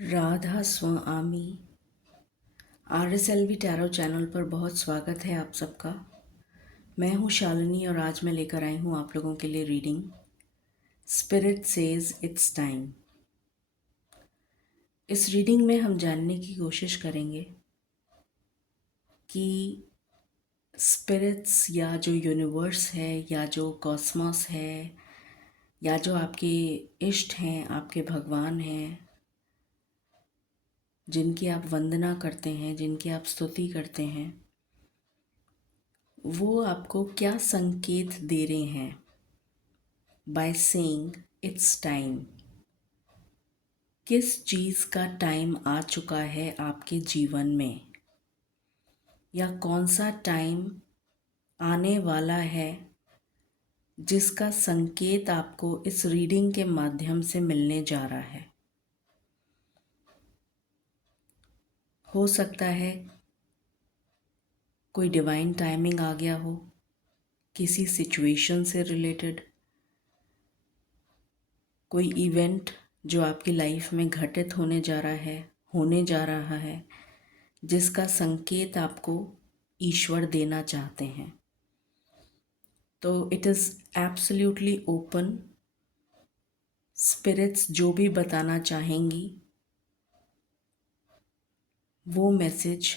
राधा स्वामी RSLV tarot channel पर बहुत स्वागत है आप सबका। मैं हूँ शालिनी और आज मैं लेकर आई हूँ आप लोगों के लिए reading spirit says it's time. इस रीडिंग में हम जानने की कोशिश करेंगे कि स्पिरिट्स या जो यूनिवर्स है या जो कॉस्मोस है या जो आपके इष्ट हैं, आपके भगवान हैं, जिनकी आप वंदना करते हैं, जिनकी आप स्तुति करते हैं, वो आपको क्या संकेत दे रहे हैं बाय सेइंग इट्स टाइम। किस चीज़ का टाइम आ चुका है आपके जीवन में, या कौन सा टाइम आने वाला है जिसका संकेत आपको इस रीडिंग के माध्यम से मिलने जा रहा है। हो सकता है कोई डिवाइन टाइमिंग आ गया हो, किसी सिचुएशन से रिलेटेड, कोई इवेंट जो आपकी लाइफ में घटित होने जा रहा है जिसका संकेत आपको ईश्वर देना चाहते हैं। तो it is absolutely open. Spirits जो भी बताना चाहेंगी वो मैसेज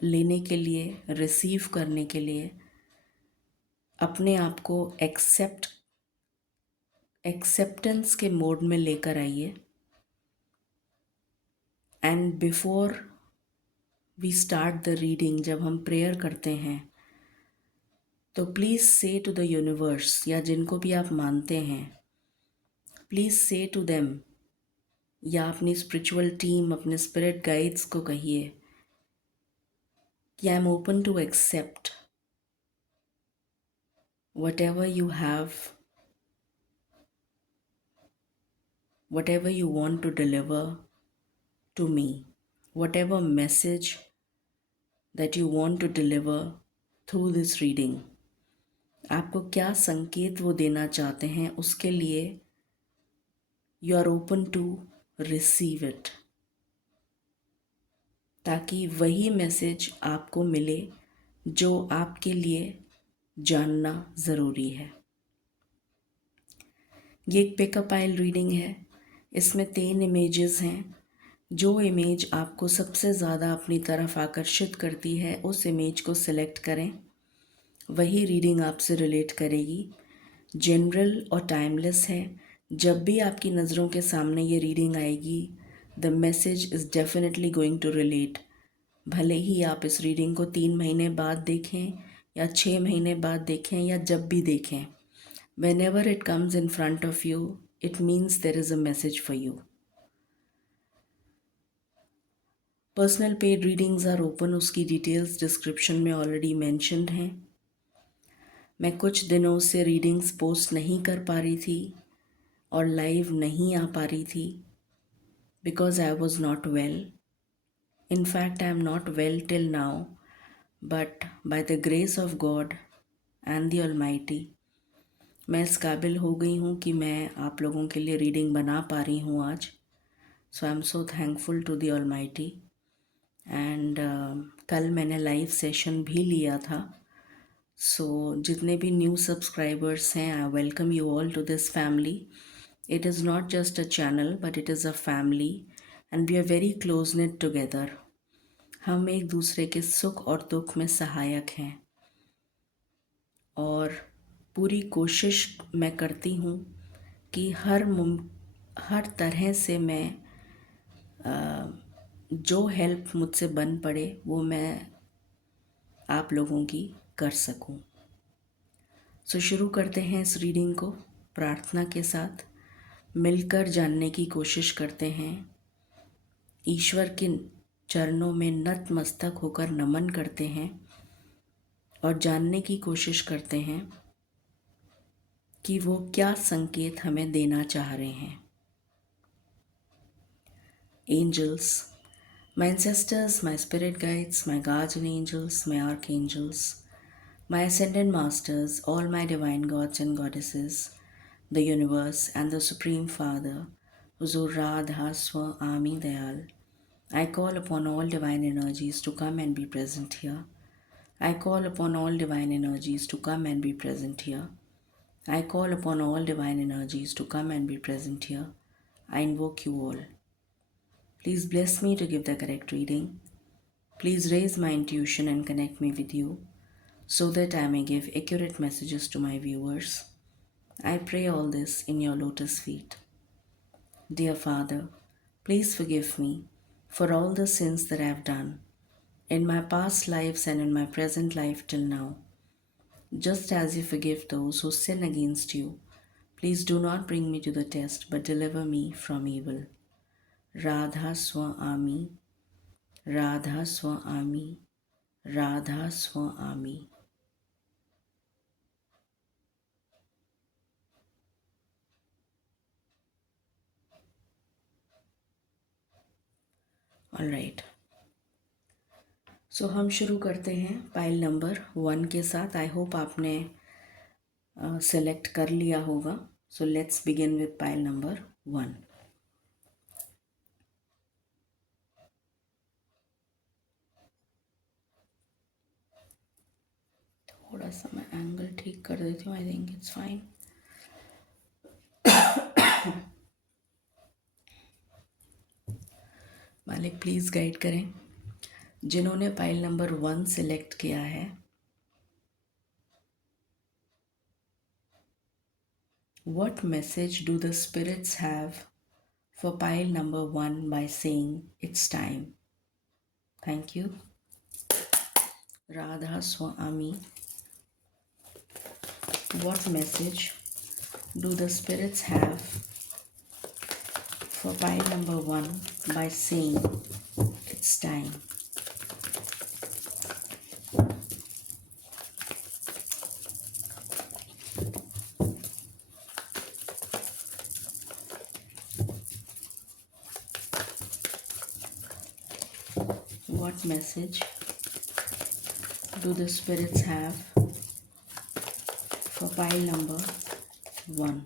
लेने के लिए, रिसीव करने के लिए अपने आप को एक्सेप्टेंस के मोड में लेकर आइए। And before we start the reading, जब हम प्रेयर करते हैं तो प्लीज़ से टू द यूनिवर्स, या जिनको भी आप मानते हैं, प्लीज़ से टू देम, या अपनी स्पिरिचुअल टीम, अपने स्पिरिट गाइड्स को कहिए कि I am open to accept whatever you have, whatever you want to deliver to me, whatever message that you want to deliver through this reading। आपको क्या संकेत वो देना चाहते हैं, उसके लिए you are open to receive it, ताकि वही मैसेज आपको मिले जो आपके लिए जानना ज़रूरी है। ये एक पिकअप आइल रीडिंग है। इसमें 3 इमेजेस हैं। जो इमेज आपको सबसे ज़्यादा अपनी तरफ आकर्षित करती है उस इमेज को सिलेक्ट करें, वही रीडिंग आपसे रिलेट करेगी। जनरल और टाइमलेस है। जब भी आपकी नज़रों के सामने ये रीडिंग आएगी, the message is definitely going to relate. भले ही आप इस रीडिंग को 3 महीने बाद देखें या 6 महीने बाद देखें या जब भी देखें, whenever it comes in front of you, it means there is a message for you। Personal paid readings are open, उसकी डिटेल्स डिस्क्रिप्शन में ऑलरेडी मेंशन्ड हैं। मैं कुछ दिनों से रीडिंग्स पोस्ट नहीं कर पा रही थी और लाइव नहीं आ पा रही थी because I was not well. In fact, I am not well till now, but by the grace of God and the Almighty, मैं इस काबिल हो गई हूँ कि मैं आप लोगों के लिए रीडिंग बना पा रही हूँ आज। So I am so thankful to the almighty. And कल मैंने लाइव सेशन भी लिया था। सो जितने भी न्यू सब्सक्राइबर्स हैं, I welcome you all to this family. It is not just a channel but it is a family and we are very close knit together. हम एक दूसरे के सुख और दुख में सहायक हैं और पूरी कोशिश मैं करती हूँ कि हर तरह से मैं जो हेल्प मुझसे बन पड़े वो मैं आप लोगों की कर सकूं। सो शुरू करते हैं इस रीडिंग को प्रार्थना के साथ। मिलकर जानने की कोशिश करते हैं, ईश्वर के चरणों में नतमस्तक होकर नमन करते हैं और जानने की कोशिश करते हैं कि वो क्या संकेत हमें देना चाह रहे हैं। Angels, my ancestors, my spirit guides, my guardian angels, my archangels, my ascended masters, all my divine gods and goddesses, the universe and the Supreme Father, Huzur Radha Swa Ami Dayal. I call upon all divine energies to come and be present here. I call upon all divine energies to come and be present here. I call upon all divine energies to come and be present here. I invoke you all. Please bless me to give the correct reading. Please raise my intuition and connect me with you so that I may give accurate messages to my viewers. I pray all this in your lotus feet. Dear Father, please forgive me for all the sins that I have done in my past lives and in my present life till now. Just as you forgive those who sin against you, please do not bring me to the test but deliver me from evil. Radha Swa Ami, Radha Swa Ami, Radha Swa Ami. All right, so हम शुरू करते हैं pile number 1 के साथ. I hope आपने select कर लिया होगा. So let's begin with pile number 1. थोड़ा सा मैं एंगल ठीक कर देती हूँ. I think it's fine. मालिक प्लीज़ गाइड करें. जिन्होंने पाइल नंबर 1 सिलेक्ट किया है, what message do the spirits have for pile number 1 by saying it's time? Thank you. Radha Swami. What message do the spirits have for pile number 1 by saying it's time? What message do the spirits have for pile number 1?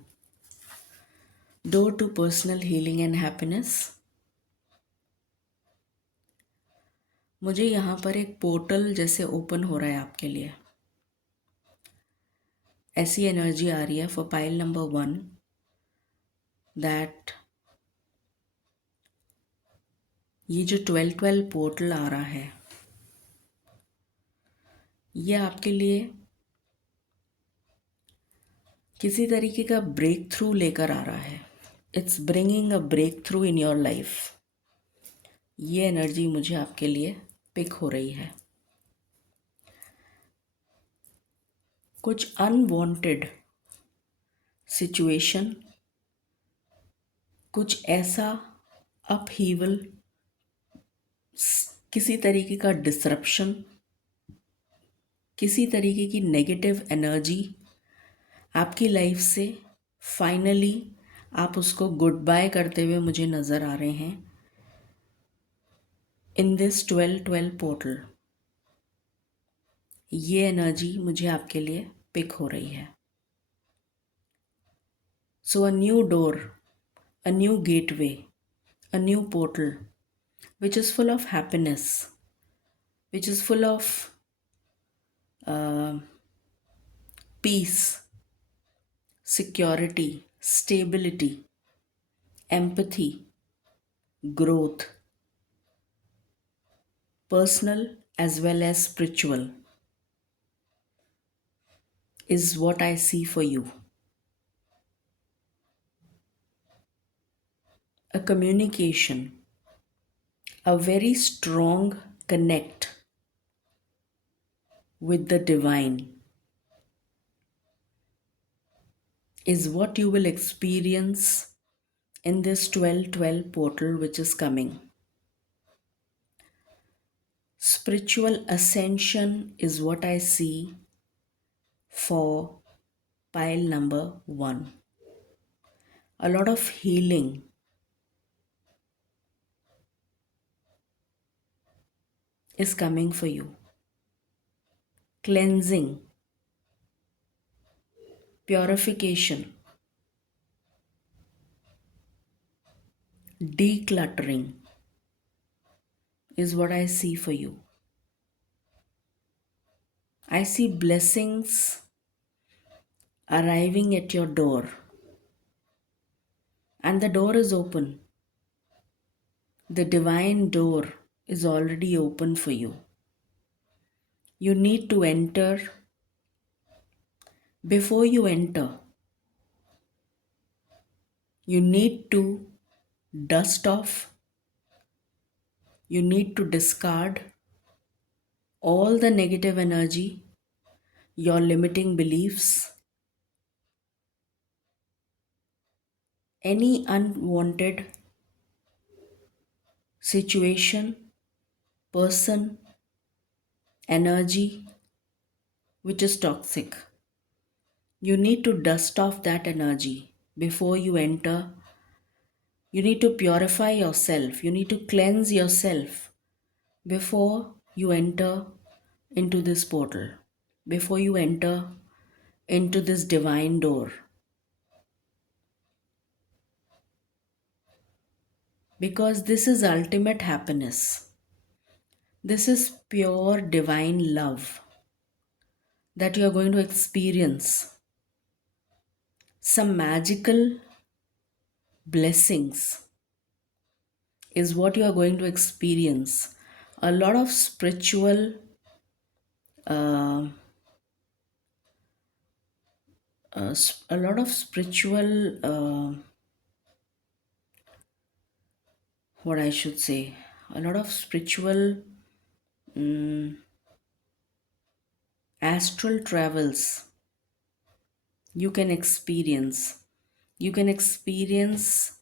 Door to personal healing and happiness. मुझे यहाँ पर एक portal जैसे open हो रहा है आपके लिए. ऐसी एनर्जी आ रही है फॉर पाइल नंबर 1 दैट ये जो 12-12 पोर्टल आ रहा है, ये आपके लिए किसी तरीके का ब्रेक थ्रू लेकर आ रहा है. It's bringing a breakthrough in your life. ये एनर्जी मुझे आपके लिए पिक हो रही है. कुछ अनवांटेड सिचुएशन, कुछ ऐसा अपहीवल, किसी तरीके का डिसरप्शन, किसी तरीके की नेगेटिव एनर्जी आपकी लाइफ से फाइनली आप उसको गुड बाय करते हुए मुझे नज़र आ रहे हैं इन दिस 12-12 पोर्टल. ये एनर्जी मुझे आपके लिए पिक हो रही है. So a new door, a new gateway, a new portal, which is full of happiness, which is full of peace, security, stability, empathy, growth, personal as well as spiritual, is what I see for you. A communication, a very strong connect with the divine is what you will experience in this 12-12 portal which is coming. Spiritual ascension is what I see for pile number 1. A lot of healing, is coming for you. Cleansing, purification, Decluttering is what I see for you. I see blessings arriving at your door, and the door is open. The divine door is already open for you. You need to enter. Before you enter, you need to dust off, you need to discard all the negative energy, your limiting beliefs, any unwanted situation, person, energy which is toxic. You need to dust off that energy before you enter. You need to purify yourself. You need to cleanse yourself before you enter into this portal, before you enter into this divine door. Because this is ultimate happiness. This is pure divine love that you are going to experience. Some magical blessings is what you are going to experience. A lot of spiritual uh, a lot of spiritual what I should say, a lot of spiritual astral travels you can experience. You can experience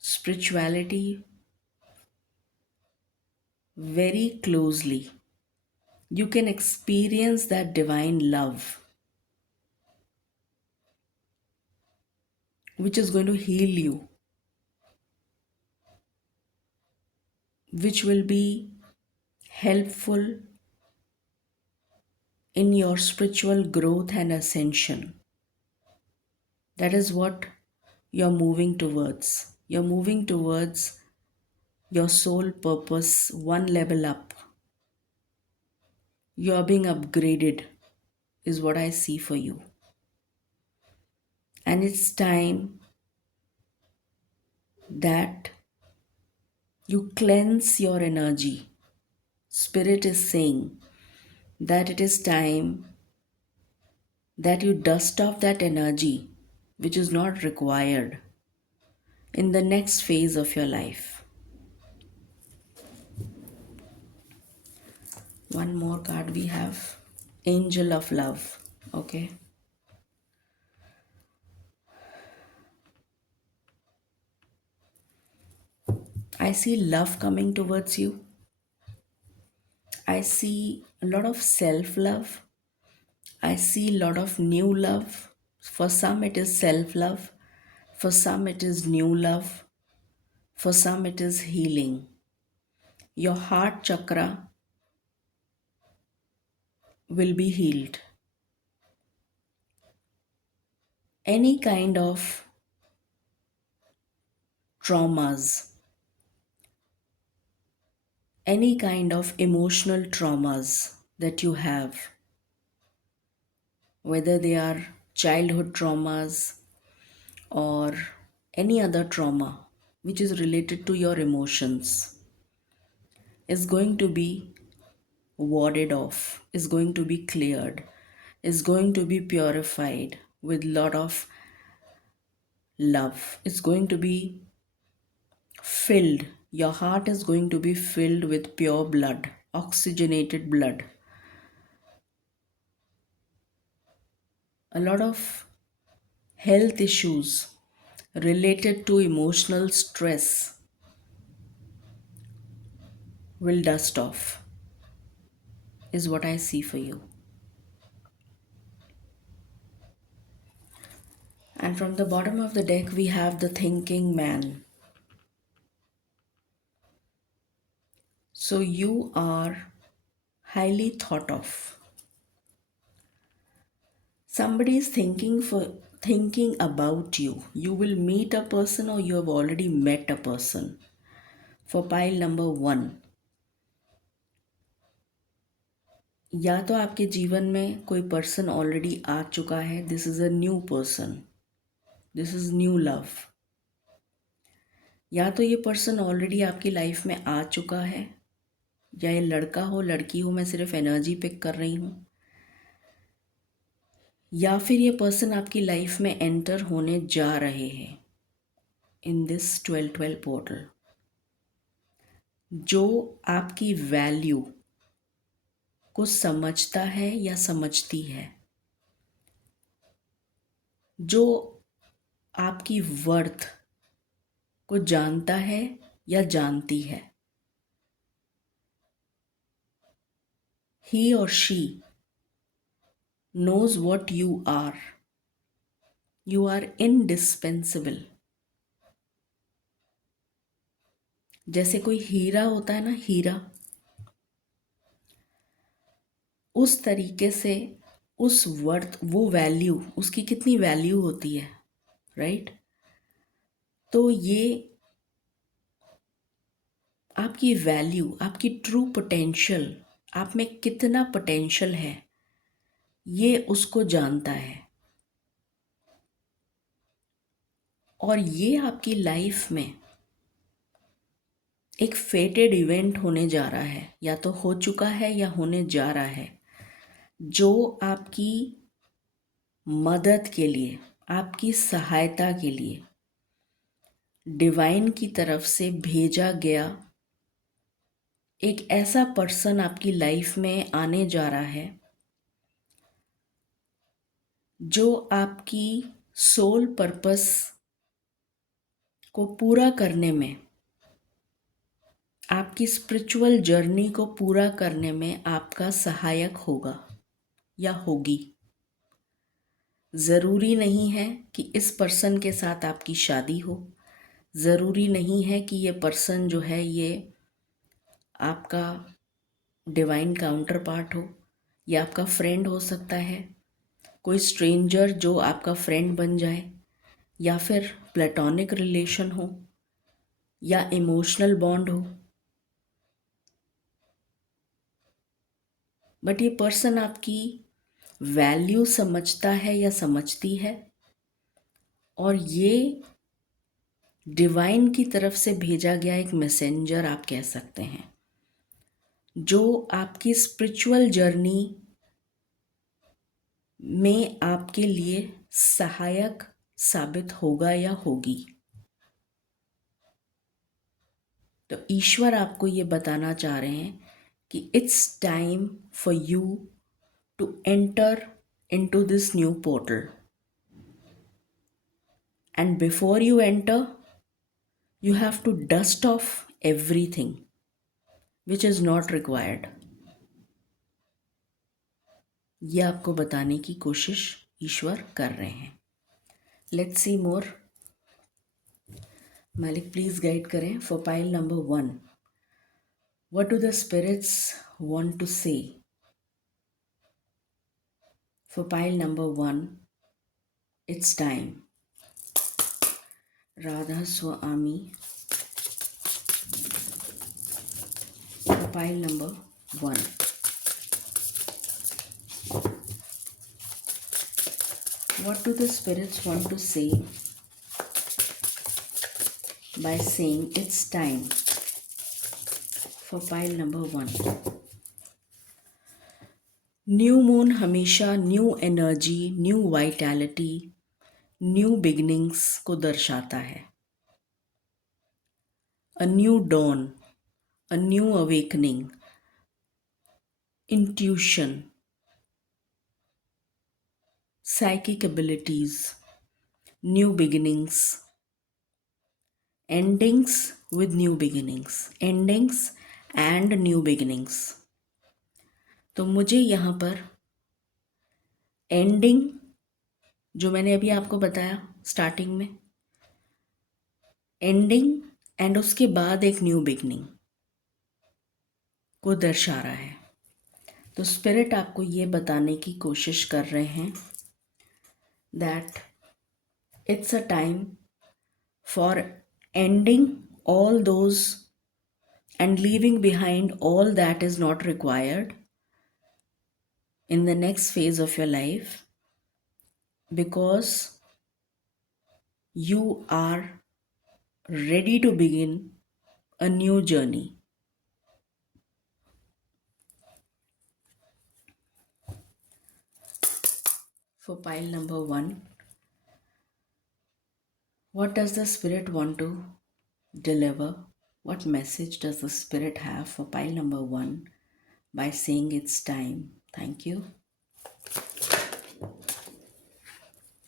spirituality very closely. You can experience that divine love which is going to heal you, which will be helpful in your spiritual growth and ascension. That is what you're moving towards. You're moving towards your soul purpose one level up. You're being upgraded, is what I see for you. And it's time that you cleanse your energy. Spirit is saying that it is time that you dust off that energy which is not required in the next phase of your life. One more card we have, Angel of Love. Okay. I see love coming towards you. I see a lot of self love. I see a lot of new love. For some, it is self love. For some, it is new love. For some, it is healing. Your heart chakra will be healed. Any kind of traumas, any kind of emotional traumas that you have, whether they are childhood traumas or any other trauma which is related to your emotions, is going to be warded off, is going to be cleared, is going to be purified with lot of love. It's going to be filled. Your heart is going to be filled with pure blood, oxygenated blood. A lot of health issues related to emotional stress will dust off, is what I see for you. And from the bottom of the deck, we have the thinking man. So you are highly thought of. Somebody is thinking about you. You will meet a person or you have already met a person. For pile number 1, या तो आपके जीवन में कोई person already आ चुका है, this is a new person, this is new love. या तो ये पर्सन ऑलरेडी आपकी लाइफ में आ चुका है, या ये लड़का हो लड़की हो, मैं सिर्फ एनर्जी पिक कर रही हूँ, या फिर ये पर्सन आपकी लाइफ में एंटर होने जा रहे हैं इन दिस 12-12 पोर्टल, जो आपकी वैल्यू को समझता है या समझती है, जो आपकी वर्थ को जानता है या जानती है। ही और she knows what you are. You are indispensable. जैसे कोई हीरा होता है ना, हीरा, उस तरीके से उस वर्थ, वो वैल्यू, उसकी कितनी वैल्यू होती है, राइट? तो ये आपकी वैल्यू, आपकी ट्रू पोटेंशियल, आप में कितना पोटेंशियल है, ये उसको जानता है। और ये आपकी लाइफ में एक फेटेड इवेंट होने जा रहा है, या तो हो चुका है या होने जा रहा है, जो आपकी मदद के लिए, आपकी सहायता के लिए डिवाइन की तरफ से भेजा गया एक ऐसा पर्सन आपकी लाइफ में आने जा रहा है, जो आपकी सोल पर्पस को पूरा करने में, आपकी स्पिरिचुअल जर्नी को पूरा करने में आपका सहायक होगा या होगी। ज़रूरी नहीं है कि इस पर्सन के साथ आपकी शादी हो, ज़रूरी नहीं है कि ये पर्सन जो है ये आपका डिवाइन काउंटर पार्ट हो, या आपका फ्रेंड हो सकता है, कोई स्ट्रेंजर जो आपका फ्रेंड बन जाए, या फिर प्लेटोनिक रिलेशन हो, या इमोशनल बॉन्ड हो। बट ये पर्सन आपकी वैल्यू समझता है या समझती है, और ये डिवाइन की तरफ से भेजा गया एक मैसेंजर आप कह सकते हैं, जो आपकी स्पिरिचुअल जर्नी में आपके लिए सहायक साबित होगा या होगी। तो ईश्वर आपको ये बताना चाह रहे हैं कि it's time for you to enter into this new portal, and before you enter you have to dust off everything which is not required. ये आपको बताने की कोशिश ईश्वर कर रहे हैं। Let's see more. मालिक प्लीज गाइड करें for pile number 1, what do the spirits want to say? For pile number 1, it's time. Radha Swami. For pile number 1, what do the spirits want to say by saying it's time? For pile number 1, new moon हमेशा new energy, new vitality, new beginnings को दर्शाता है। A new dawn, a new awakening, intuition, psychic abilities, new beginnings, endings with new beginnings, endings and new beginnings। तो मुझे यहाँ पर ending, जो मैंने अभी आपको बताया स्टार्टिंग में, एंडिंग एंड उसके बाद एक न्यू बिगिनिंग को दर्शा रहा है। तो स्पिरिट आपको ये बताने की कोशिश कर रहे हैं that It's a time for ending all those and leaving behind all that is not required in the next phase of your life, because you are ready to begin a new journey. For pile number one, what does the Spirit want to deliver? What message does the Spirit have for pile number one by saying it's time? Thank you.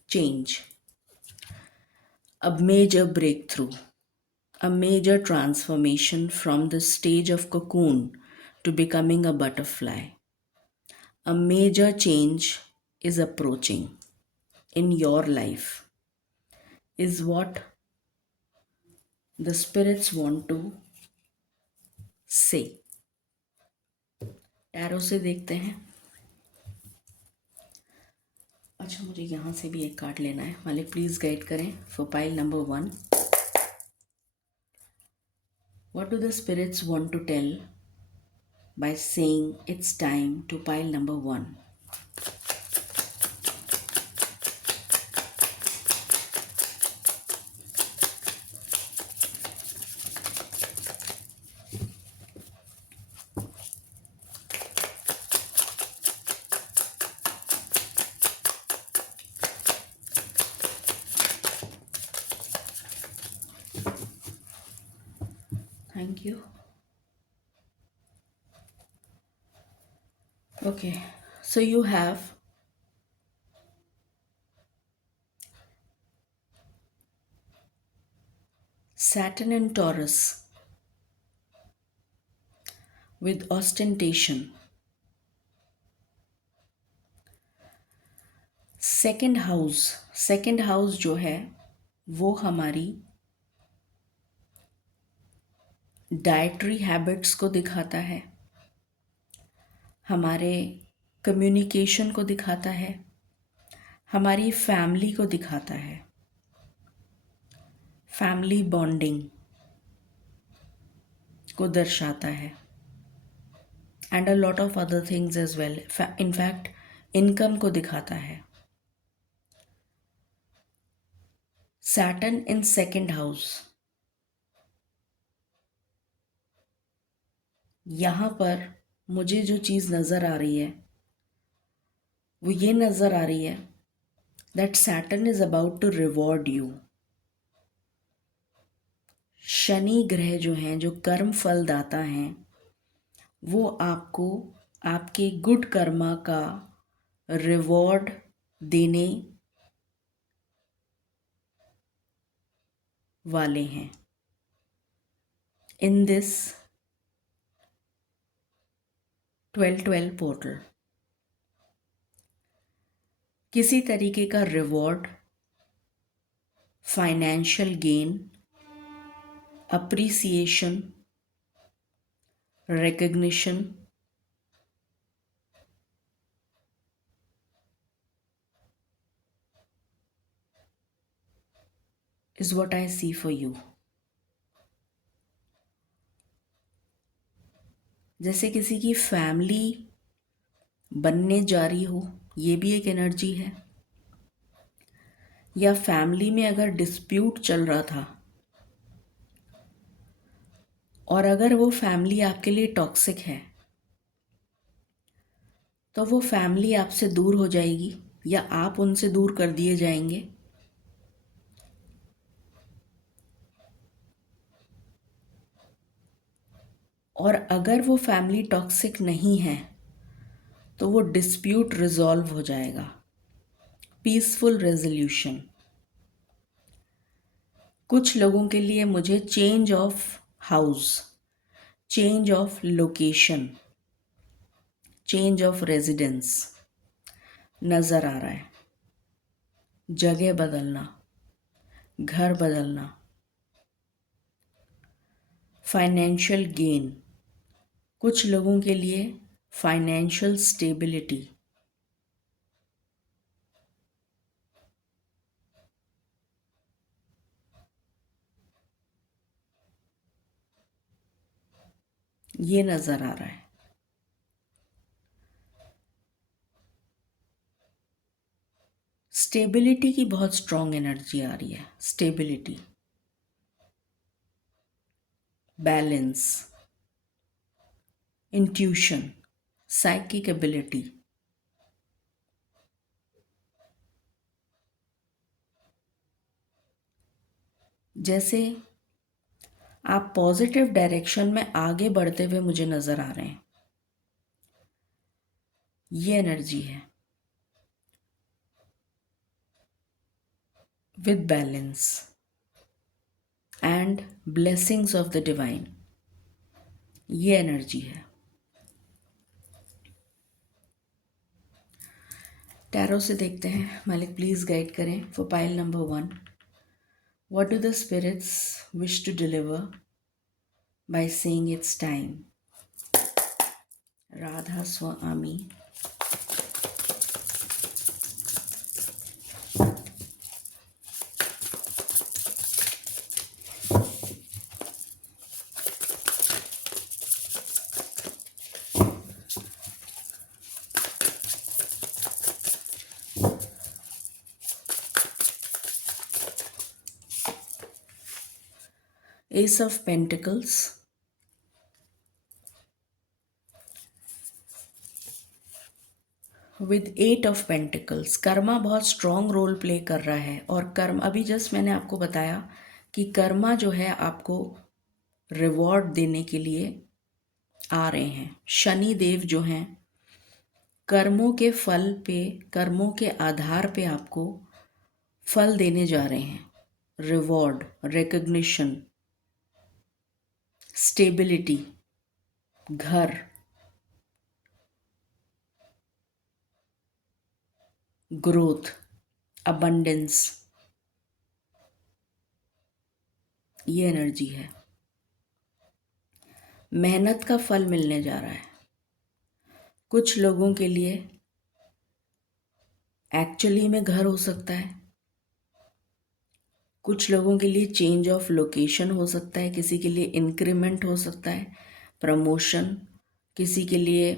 Change. A major breakthrough. A major transformation from the stage of cocoon to becoming a butterfly. A major change is approaching in your life, is what the spirits want to say. Tarot से देखते हैं. अच्छा, मुझे यहाँ से भी एक card लेना है. मालिक प्लीज़ गाइड करें for pile number one. What do the spirits want to tell by saying it's time to pile number one? Thank you. Okay, so you have Saturn in Taurus with ostentation. Second house जो है वो हमारी dietary habits को दिखाता है, हमारे communication को दिखाता है, हमारी फैमिली को दिखाता है, फैमिली बॉन्डिंग को दर्शाता है, and a lot of other things as well. In fact income को दिखाता है. सैटर्न इन सेकंड हाउस, यहाँ पर मुझे जो चीज़ नज़र आ रही है वो ये नज़र आ रही है that Saturn is about to reward you. Shani ग्रह जो हैं, जो कर्म फलदाता हैं, वो आपको आपके गुड कर्मा का रिवॉर्ड देने वाले हैं इन दिस 12/12 पोर्टल. किसी तरीके का reward, financial gain, appreciation, recognition is what I see for you. जैसे किसी की फैमिली बनने जा रही हो, ये भी एक एनर्जी है. या फैमिली में अगर डिस्प्यूट चल रहा था और अगर वो फैमिली आपके लिए टॉक्सिक है तो वो फैमिली आपसे दूर हो जाएगी या आप उनसे दूर कर दिए जाएंगे. और अगर वो फैमिली टॉक्सिक नहीं है तो वो डिस्प्यूट रिजॉल्व हो जाएगा. Peaceful resolution. कुछ लोगों के लिए मुझे change of house, change of location, change of residence नज़र आ रहा है. जगह बदलना, घर बदलना, फाइनेंशियल गेन. कुछ लोगों के लिए फाइनेंशियल स्टेबिलिटी. ये नज़र आ रहा है। स्टेबिलिटी की बहुत स्ट्रॉन्ग एनर्जी आ रही है। Stability, balance, intuition, psychic ability. जैसे आप पॉजिटिव डायरेक्शन में आगे बढ़ते हुए मुझे नज़र आ रहे हैं। ये एनर्जी है। With balance and blessings of the divine, ये एनर्जी है। टैरो से देखते हैं। मालिक प्लीज गाइड करें for pile number 1। What do the spirits wish to deliver by saying it's time? Radha Swami. Ace of pentacles, with 8 of pentacles. Karma बहुत strong role play कर रहा है। और कर्म, अभी जस्ट मैंने आपको बताया कि कर्मा जो है आपको रिवॉर्ड देने के लिए आ रहे हैं। शनि देव जो हैं कर्मों के फल पे, कर्मों के आधार पे आपको फल देने जा रहे हैं। रिवॉर्ड, रिकग्निशन, स्टेबिलिटी, घर, ग्रोथ, अबंडेंस, ये एनर्जी है। मेहनत का फल मिलने जा रहा है। कुछ लोगों के लिए एक्चुअली में घर हो सकता है, कुछ लोगों के लिए चेंज ऑफ लोकेशन हो सकता है, किसी के लिए इंक्रीमेंट हो सकता है, प्रमोशन, किसी के लिए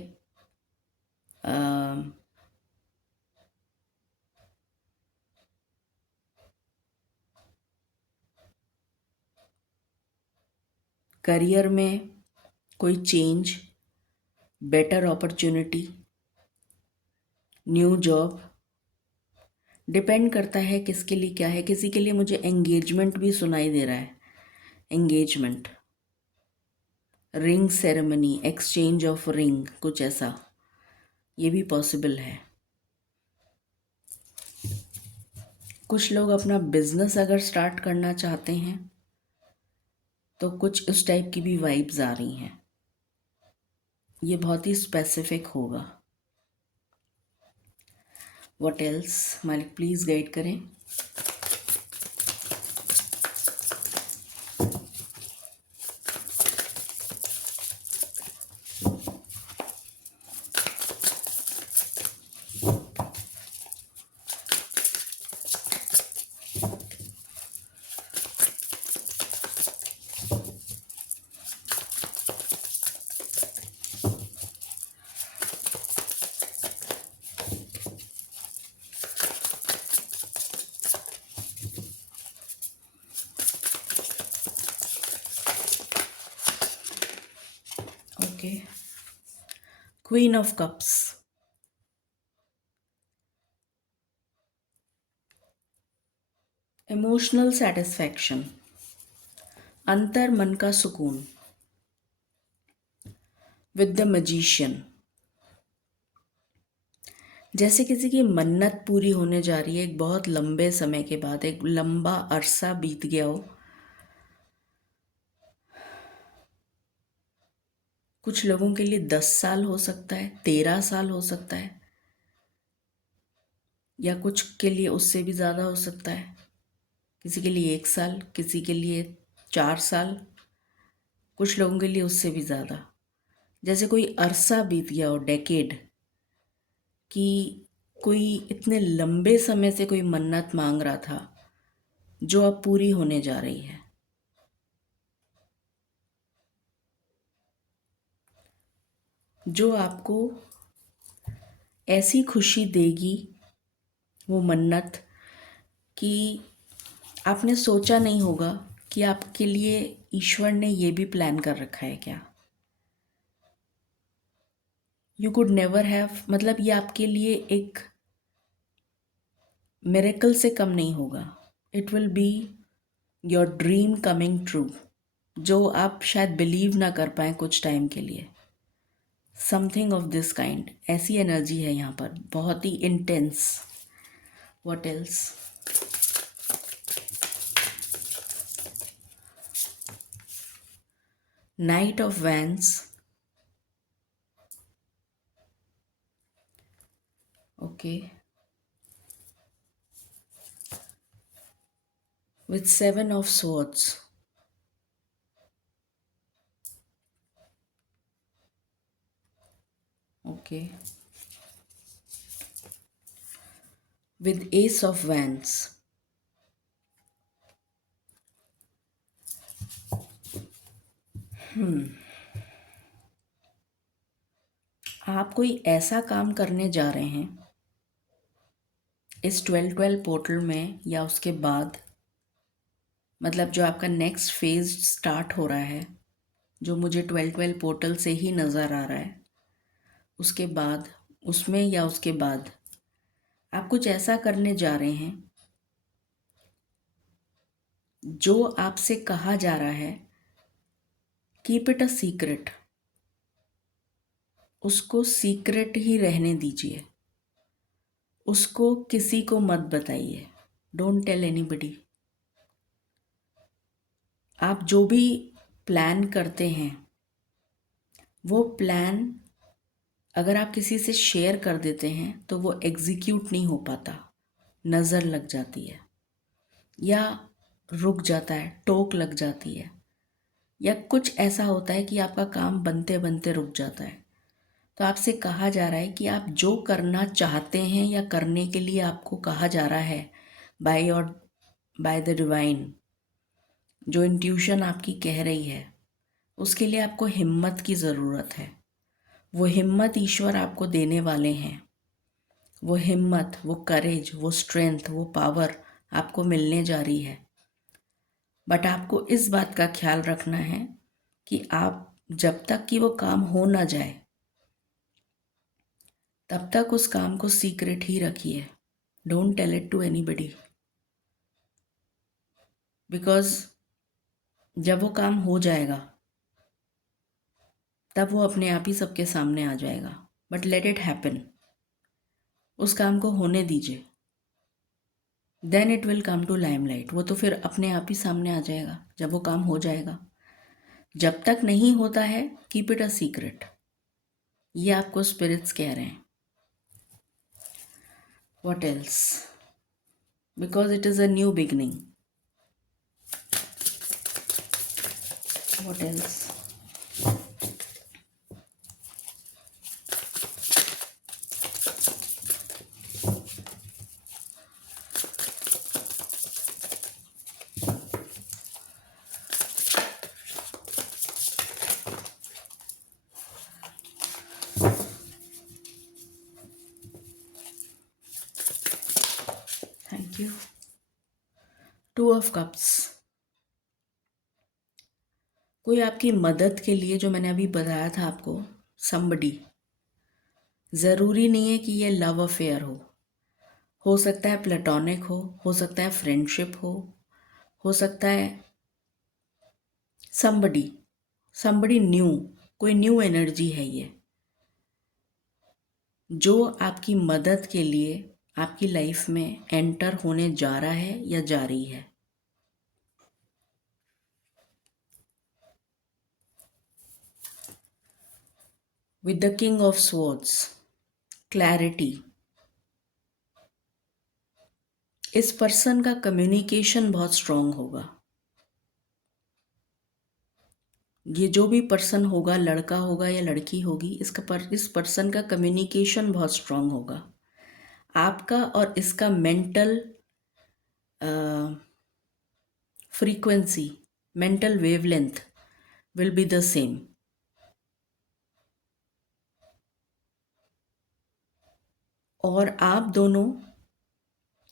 करियर में कोई change, better opportunity, new job. Depend करता है किसके लिए क्या है। किसी के लिए मुझे एंगेजमेंट भी सुनाई दे रहा है। Engagement, ring ceremony, exchange of ring, कुछ ऐसा, ये भी पॉसिबल है। कुछ लोग अपना बिजनेस अगर स्टार्ट करना चाहते हैं तो कुछ उस टाइप की भी वाइब्स आ रही हैं। ये बहुत ही स्पेसिफिक होगा। What else? मालिक प्लीज गाइड करें। Okay, queen of cups, emotional satisfaction, अंतर मन का सुकून, विद द मैजिशियन। जैसे किसी की मन्नत पूरी होने जा रही है, एक बहुत लंबे समय के बाद, एक लंबा अरसा बीत गया हो। कुछ लोगों के लिए 10 साल हो सकता है, 13 साल हो सकता है, या कुछ के लिए उससे भी ज़्यादा हो सकता है। किसी के लिए 1 साल, किसी के लिए 4 साल, कुछ लोगों के लिए उससे भी ज़्यादा। जैसे कोई अरसा बीत गया हो, डेकेड, कि कोई इतने लंबे समय से कोई मन्नत मांग रहा था जो अब पूरी होने जा रही है। जो आपको ऐसी खुशी देगी, वो मन्नत कि आपने सोचा नहीं होगा कि आपके लिए ईश्वर ने ये भी प्लान कर रखा है क्या। यू कुड नेवर हैव, मतलब ये आपके लिए एक मिरेकल से कम नहीं होगा। It will be your dream coming true, जो आप शायद बिलीव ना कर पाए कुछ टाइम के लिए। समथिंग ऑफ दिस काइंड, ऐसी एनर्जी है यहाँ पर, बहुत ही intense. What else? Knight of wands, okay, with 7 of swords, okay, with ace of wands, आप कोई ऐसा काम करने जा रहे हैं इस 12-12 पोर्टल में या उसके बाद, मतलब जो आपका नेक्स्ट फेज स्टार्ट हो रहा है, जो मुझे 12-12 पोर्टल से ही नज़र आ रहा है, उसके बाद, उसमें या उसके बाद आप कुछ ऐसा करने जा रहे हैं जो आपसे कहा जा रहा है कीप इट अ सीक्रेट। उसको सीक्रेट ही रहने दीजिए, उसको किसी को मत बताइए। Don't tell anybody. आप जो भी प्लान करते हैं, वो प्लान अगर आप किसी से शेयर कर देते हैं तो वो एग्जीक्यूट नहीं हो पाता, नज़र लग जाती है या रुक जाता है, टोक लग जाती है, या कुछ ऐसा होता है कि आपका काम बनते बनते रुक जाता है। तो आपसे कहा जा रहा है कि आप जो करना चाहते हैं या करने के लिए आपको कहा जा रहा है बाय और बाय द डिवाइन, जो इंट्यूशन आपकी कह रही है, उसके लिए आपको हिम्मत की ज़रूरत है। वो हिम्मत ईश्वर आपको देने वाले हैं। वो हिम्मत, वो करेज, वो स्ट्रेंथ, वो पावर आपको मिलने जा रही है। बट आपको इस बात का ख्याल रखना है कि आप जब तक कि वो काम हो ना जाए तब तक उस काम को सीक्रेट ही रखिए। Don't tell it to anybody, because जब वो काम हो जाएगा तब वो अपने आप ही सबके सामने आ जाएगा। बट लेट इट हैपन, उस काम को होने दीजिए, then it will come to limelight. वो तो फिर अपने आप ही सामने आ जाएगा जब वो काम हो जाएगा। जब तक नहीं होता है कीप इट अ सीक्रेट, ये आपको स्पिरिट्स कह रहे हैं। What else? Because it is a new beginning. What else? Thank you. 2 of cups, कोई आपकी मदद के लिए, जो मैंने अभी बताया था आपको, समबडी। ज़रूरी नहीं है कि ये लव अफेयर हो सकता है प्लेटोनिक हो सकता है फ्रेंडशिप हो सकता है समबडी, समबडी न्यू, कोई न्यू एनर्जी है ये, जो आपकी मदद के लिए आपकी लाइफ में एंटर होने जा रहा है या जा रही है। With the king of swords, clarity. इस पर्सन का कम्युनिकेशन बहुत स्ट्रांग होगा। ये जो भी पर्सन होगा, लड़का होगा या लड़की होगी, इस पर्सन का कम्युनिकेशन बहुत स्ट्रांग होगा। आपका और इसका mental frequency, mental wavelength will be the same. और आप दोनों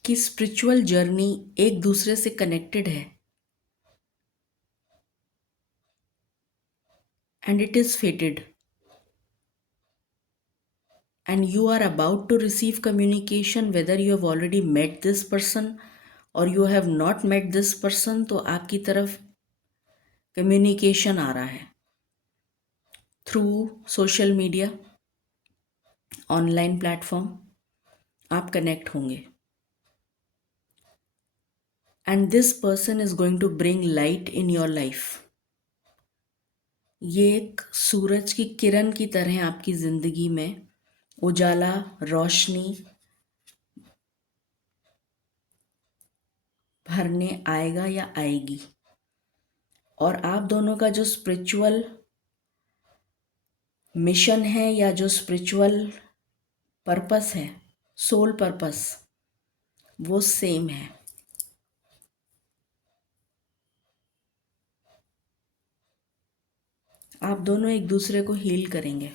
की स्पिरिचुअल जर्नी एक दूसरे से कनेक्टेड है and it is फेटेड and you are about to receive communication whether you have already met this person or you have not met this person, तो आपकी तरफ कम्युनिकेशन आ रहा है through social media, online platform. आप connect होंगे and this person is going to bring light in your life. ये एक सूरज की किरण की तरह आपकी ज़िंदगी में उजाला, रोशनी भरने आएगा या आएगी। और आप दोनों का जो स्पिरिचुअल मिशन है या जो स्पिरिचुअल पर्पस है, सोल पर्पस, वो सेम है। आप दोनों एक दूसरे को हील करेंगे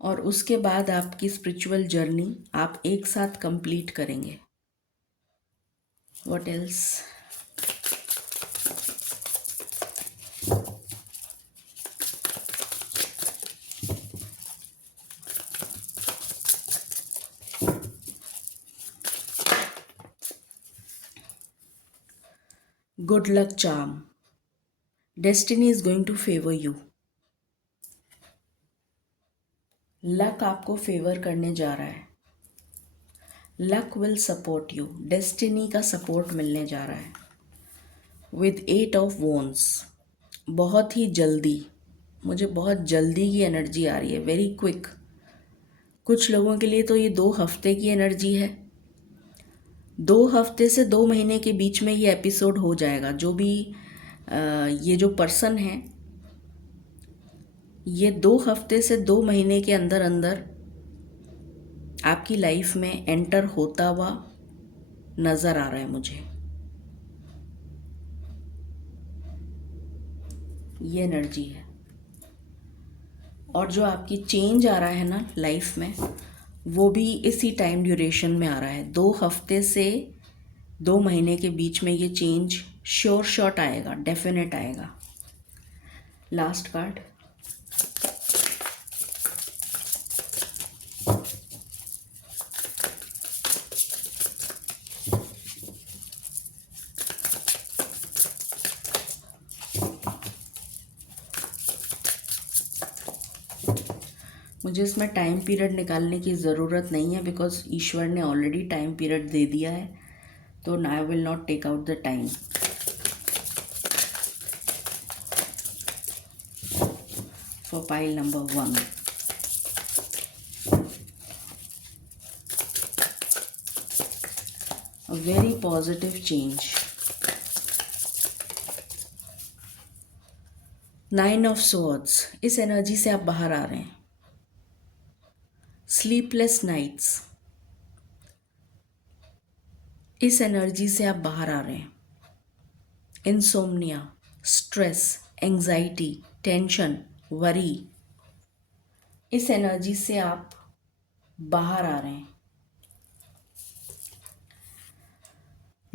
और उसके बाद आपकी स्पिरिचुअल जर्नी आप एक साथ कंप्लीट करेंगे। What else? Good luck charm. Destiny is going to favour you. Luck आपको फेवर करने जा रहा है। Luck will support you. Destiny का सपोर्ट मिलने जा रहा है विद 8 ऑफ वॉन्ड्स। बहुत ही जल्दी, मुझे बहुत जल्दी की एनर्जी आ रही है, वेरी क्विक। कुछ लोगों के लिए तो ये 2 हफ्ते की एनर्जी है। 2 हफ्ते से 2 महीने के बीच में ये एपिसोड हो जाएगा। जो भी ये जो पर्सन है, ये 2 हफ्ते से 2 महीने के अंदर अंदर आपकी लाइफ में एंटर होता हुआ नज़र आ रहा है मुझे। ये एनर्जी है। और जो आपकी चेंज आ रहा है ना लाइफ में, वो भी इसी टाइम ड्यूरेशन में आ रहा है। 2 हफ्ते से 2 महीने के बीच में ये चेंज श्योर शॉट आएगा, डेफिनेट आएगा। Last card. मुझे इसमें टाइम पीरियड निकालने की ज़रूरत नहीं है बिकॉज ईश्वर ने ऑलरेडी टाइम पीरियड दे दिया है, तो I will not take out the time. For pile number 1, a very positive change. 9 of swords, इस एनर्जी से आप बाहर आ रहे हैं। स्लीपलेस नाइट्स, इस एनर्जी से आप बाहर आ रहे हैं। Insomnia, stress, anxiety, tension, worry, इस एनर्जी से आप बाहर आ रहे हैं।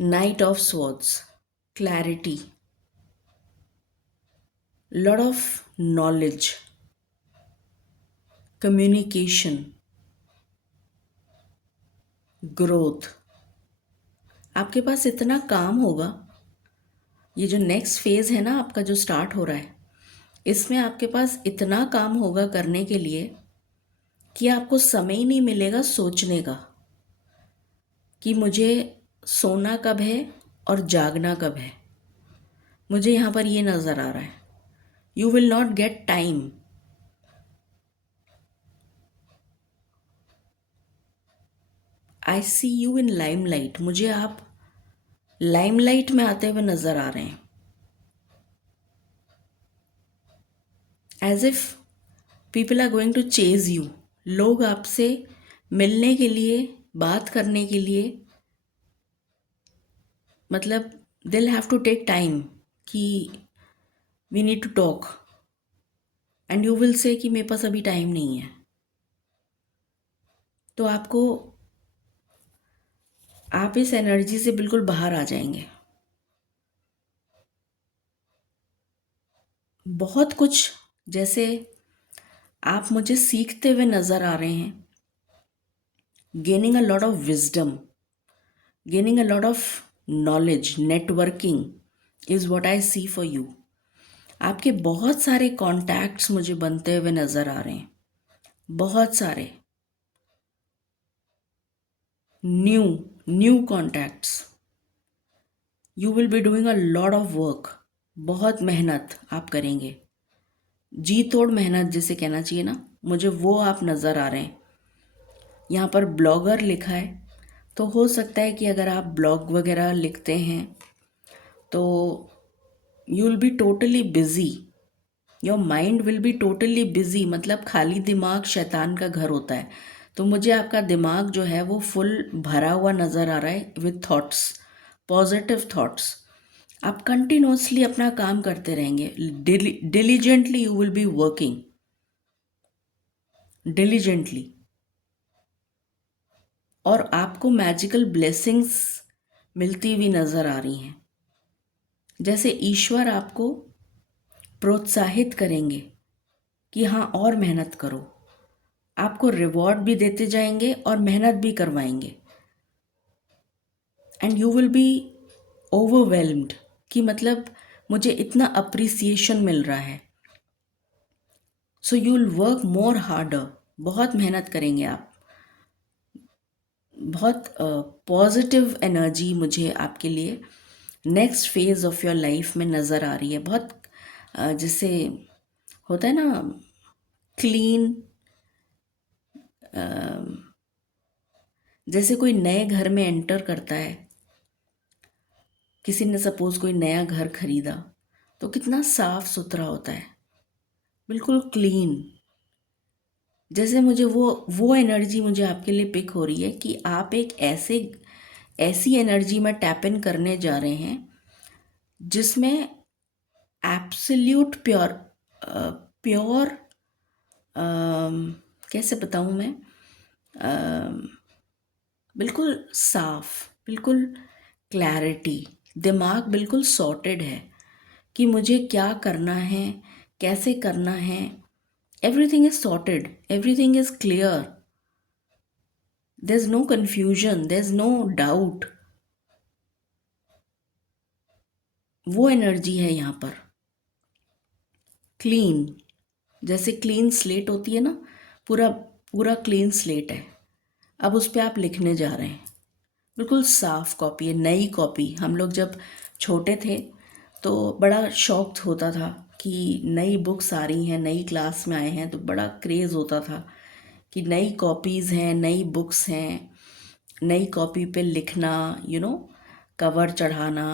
Night of swords, clarity, lot of knowledge, communication, growth. आपके पास इतना काम होगा, ये जो नेक्स्ट फेज़ है ना आपका जो स्टार्ट हो रहा है, इसमें आपके पास इतना काम होगा करने के लिए कि आपको समय ही नहीं मिलेगा सोचने का कि मुझे सोना कब है और जागना कब है। मुझे यहाँ पर ये नज़र आ रहा है, you will not get time. I see you in limelight, मुझे आप लाइमलाइट में आते हुए नज़र आ रहे हैं। As if people are going to chase you. लोग आपसे मिलने के लिए, बात करने के लिए, मतलब दिल हैव टू टेक टाइम कि we need to talk and you will say कि मेरे पास अभी टाइम नहीं है। तो आपको, आप इस एनर्जी से बिल्कुल बाहर आ जाएंगे। बहुत कुछ, जैसे आप मुझे सीखते हुए नज़र आ रहे हैं, gaining a lot of wisdom, gaining a lot of knowledge, networking is what I see for you. आपके बहुत सारे कॉन्टैक्ट्स मुझे बनते हुए नज़र आ रहे हैं, बहुत सारे new new contacts. You will be doing a lot of work, बहुत मेहनत आप करेंगे, जी तोड़ मेहनत जिसे कहना चाहिए ना, मुझे वो आप नज़र आ रहे हैं। यहाँ पर ब्लॉगर लिखा है, तो हो सकता है कि अगर आप ब्लॉग वगैरह लिखते हैं तो you will be totally busy, your mind will be totally busy, मतलब खाली दिमाग शैतान का घर होता है। तो मुझे आपका दिमाग जो है वो फुल भरा हुआ नज़र आ रहा है विथ थॉट्स, पॉजिटिव थॉट्स। आप कंटिन्यूसली अपना काम करते रहेंगे, diligently you will be working, diligently. और आपको मैजिकल ब्लेसिंग्स मिलती हुई नज़र आ रही हैं, जैसे ईश्वर आपको प्रोत्साहित करेंगे कि हाँ और मेहनत करो, आपको रिवॉर्ड भी देते जाएंगे और मेहनत भी करवाएंगे। And you will B overwhelmed, कि मतलब मुझे इतना अप्रिसिएशन मिल रहा है। So you will work more harder, बहुत मेहनत करेंगे आप। बहुत पॉजिटिव एनर्जी मुझे आपके लिए next phase of your life में नज़र आ रही है। बहुत जैसे होता है ना, क्लीन, जैसे कोई नए घर में एंटर करता है, किसी ने सपोज कोई नया घर खरीदा तो कितना साफ सुथरा होता है, बिल्कुल क्लीन। जैसे मुझे वो एनर्जी मुझे आपके लिए पिक हो रही है कि आप एक ऐसी एनर्जी में टैप इन करने जा रहे हैं जिसमें एब्सोल्यूट प्योर, प्योर, कैसे बताऊँ मैं, बिल्कुल साफ, बिल्कुल क्लैरिटी, दिमाग बिल्कुल सॉर्टेड है कि मुझे क्या करना है, कैसे करना है। Everything is sorted, everything is clear, there is no confusion, there is no doubt. वो एनर्जी है यहाँ पर, क्लीन, जैसे क्लीन स्लेट होती है ना, पूरा पूरा क्लीन स्लेट है। अब उस पर आप लिखने जा रहे हैं, बिल्कुल साफ कॉपी है, नई कॉपी। हम लोग जब छोटे थे तो बड़ा शौक होता था कि नई बुक्स आ रही हैं, नई क्लास में आए हैं, तो बड़ा क्रेज़ होता था कि नई कॉपीज़ हैं, नई बुक्स हैं, नई कॉपी पे लिखना, कवर चढ़ाना,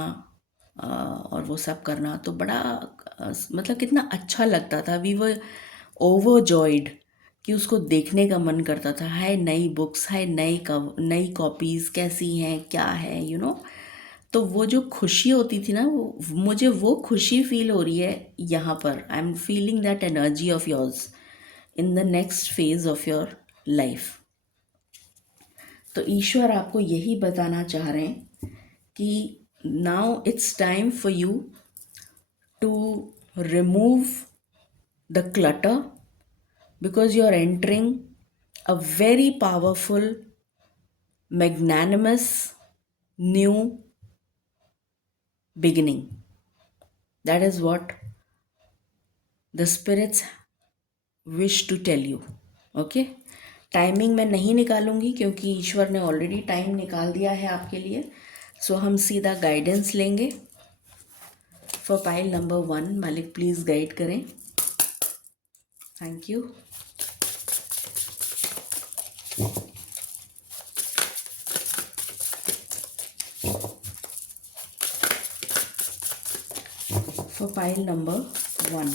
और वो सब करना। तो बड़ा मतलब कितना अच्छा लगता था, वी वर ओवरजॉयड, कि उसको देखने का मन करता था। हाय नई बुक्स, हाय नई कॉपीज़ कैसी हैं, क्या है, तो वो जो खुशी होती थी ना, वो मुझे वो खुशी फील हो रही है यहाँ पर। I am feeling that energy of yours in the next phase of your life. तो ईश्वर आपको यही बताना चाह रहे हैं कि now it's time for you to remove the clutter, because you are entering a very powerful, magnanimous new beginning. That is what the spirits wish to tell you. Okay? Timing मैं नहीं निकालूंगी क्योंकि ईश्वर ने ऑलरेडी टाइम निकाल दिया है आपके लिए। सो हम सीधा गाइडेंस लेंगे फॉर पाइल नंबर 1। मालिक प्लीज़ गाइड करें। Thank you. For pile number 1,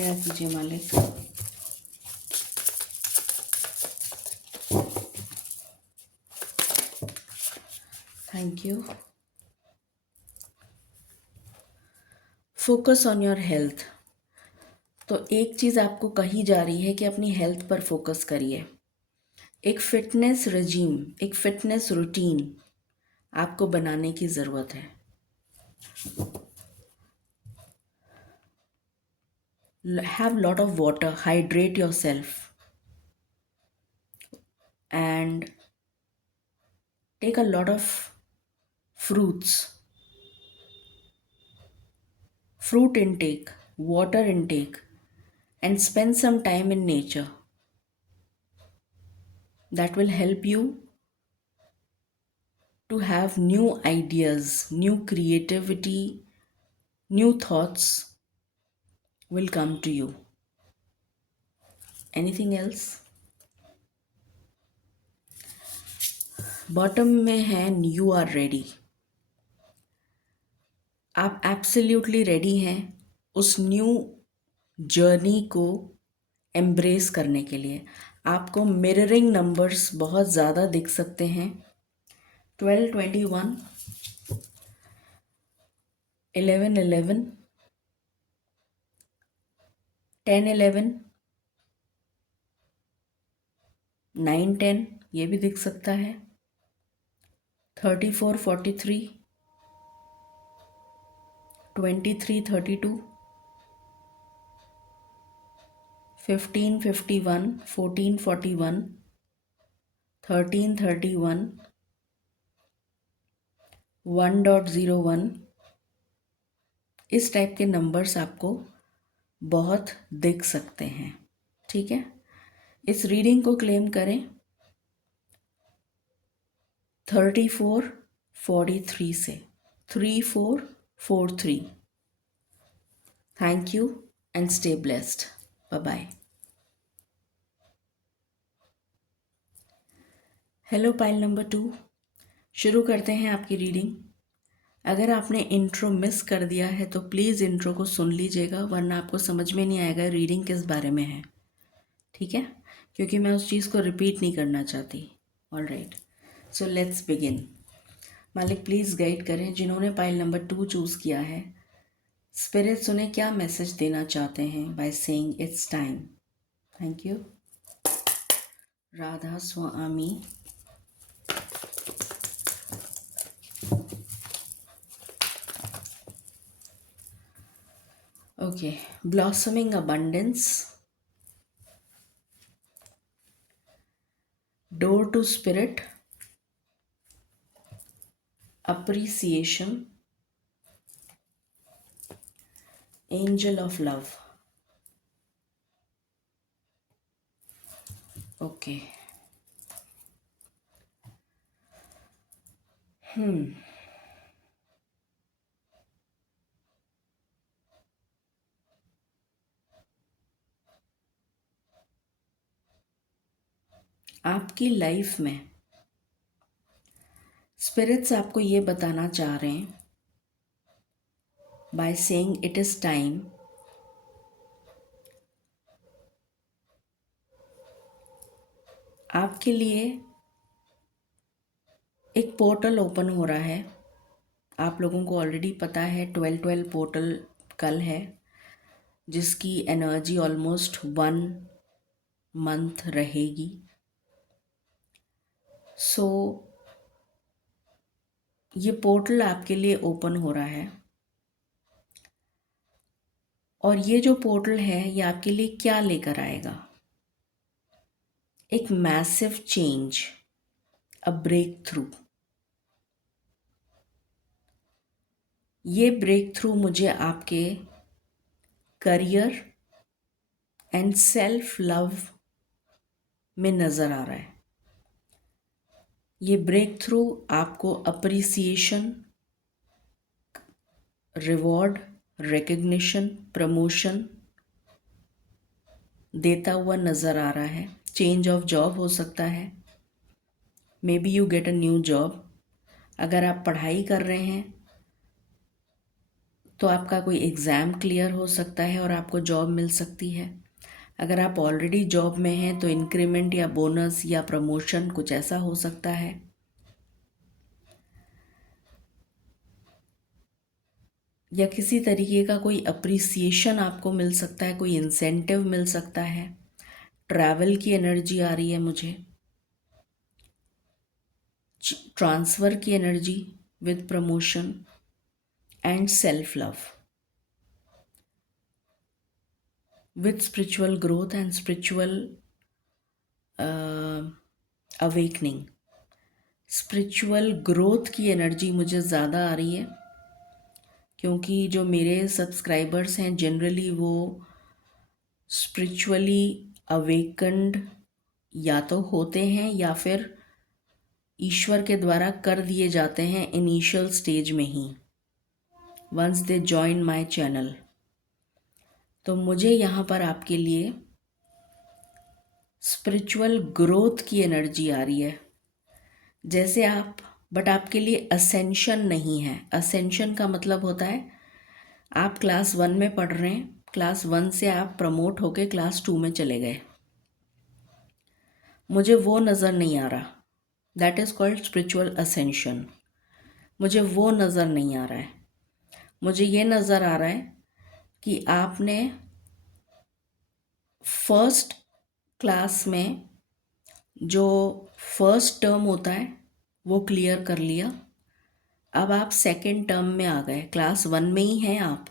दया कीजिए मालिक। Thank you. Focus on your health. तो एक चीज़ आपको कही जा रही है कि अपनी हेल्थ पर फोकस करिए। एक फिटनेस रजीम, एक फिटनेस रूटीन आपको बनाने की ज़रूरत है। Have lot of water, hydrate yourself, and take a lot of fruits, fruit intake, water intake, and spend some time in nature. That will help you to have new ideas, new creativity, new thoughts will come to you. Anything else? Bottom में है you are ready. आप absolutely ready हैं उस new journey को embrace करने के लिए। आपको मिररिंग नंबर्स बहुत ज़्यादा दिख सकते हैं। 12, 21, 11, 11, 10, 11, 9, 10 ये भी दिख सकता है। 34, 43, 23, 32, 15, 51, 14, 41, 13, 31, 1.01 इस टाइप के नंबर्स आपको बहुत दिख सकते हैं। ठीक है, इस रीडिंग को क्लेम करें 3443 से 3443। Thank you and stay blessed. Bye bye. Hello pile number 2, शुरू करते हैं आपकी रीडिंग। अगर आपने इंट्रो मिस कर दिया है तो प्लीज़ इंट्रो को सुन लीजिएगा, वरना आपको समझ में नहीं आएगा रीडिंग किस बारे में है। ठीक है, क्योंकि मैं उस चीज़ को रिपीट नहीं करना चाहती। All right, so let's begin. मालिक प्लीज़ गाइड करें जिन्होंने पाइल नंबर 2 चूज़ किया है। स्पिरिट्स उन्हें क्या मैसेज देना चाहते हैं by saying it's time. Thank you. Radha Swami. Okay, blossoming abundance, door to spirit, appreciation, angel of love. Okay. आपकी लाइफ में स्पिरिट्स आपको ये बताना चाह रहे हैं by saying it is time, आपके लिए एक पोर्टल ओपन हो रहा है। आप लोगों को ऑलरेडी पता है 12-12 पोर्टल कल है, जिसकी एनर्जी ऑलमोस्ट 1 मंथ रहेगी। सो ये पोर्टल आपके लिए ओपन हो रहा है, और ये जो पोर्टल है ये आपके लिए क्या लेकर आएगा? एक massive change, a breakthrough. ये ब्रेक थ्रू मुझे आपके करियर एंड सेल्फ लव में नज़र आ रहा है। ये ब्रेक थ्रू आपको अप्रिसिएशन, रिवॉर्ड, रिकग्निशन, प्रमोशन देता हुआ नज़र आ रहा है। चेंज ऑफ जॉब हो सकता है, may be you get a new job. अगर आप पढ़ाई कर रहे हैं तो आपका कोई एग्ज़ाम क्लियर हो सकता है और आपको जॉब मिल सकती है। अगर आप ऑलरेडी जॉब में हैं तो इंक्रीमेंट या बोनस या प्रमोशन कुछ ऐसा हो सकता है। या किसी तरीके का कोई अप्रिसिएशन आपको मिल सकता है, कोई इंसेंटिव मिल सकता है। ट्रैवल की एनर्जी आ रही है मुझे, ट्रांसफ़र की energy with promotion and self love with spiritual growth and spiritual awakening. Spiritual growth की एनर्जी मुझे ज़्यादा आ रही है, क्योंकि जो मेरे सब्सक्राइबर्स हैं जनरली वो स्पिरिचुअली अवेकन्ड या तो होते हैं या फिर ईश्वर के द्वारा कर दिए जाते हैं इनिशियल स्टेज में ही, once they join my channel. तो मुझे यहाँ पर आपके लिए स्पिरिचुअल ग्रोथ की एनर्जी आ रही है, जैसे आप, बट आपके लिए असेंशन नहीं है। असेंशन का मतलब होता है आप क्लास 1 में पढ़ रहे हैं, क्लास 1 से आप प्रमोट होके क्लास 2 में चले गए, मुझे वो नज़र नहीं आ रहा। That is called spiritual ascension. मुझे वो नज़र नहीं आ रहा है। मुझे ये नज़र आ रहा है कि आपने फर्स्ट क्लास में जो फर्स्ट टर्म होता है वो क्लियर कर लिया। अब आप सेकेंड टर्म में आ गए, क्लास 1 में ही हैं आप,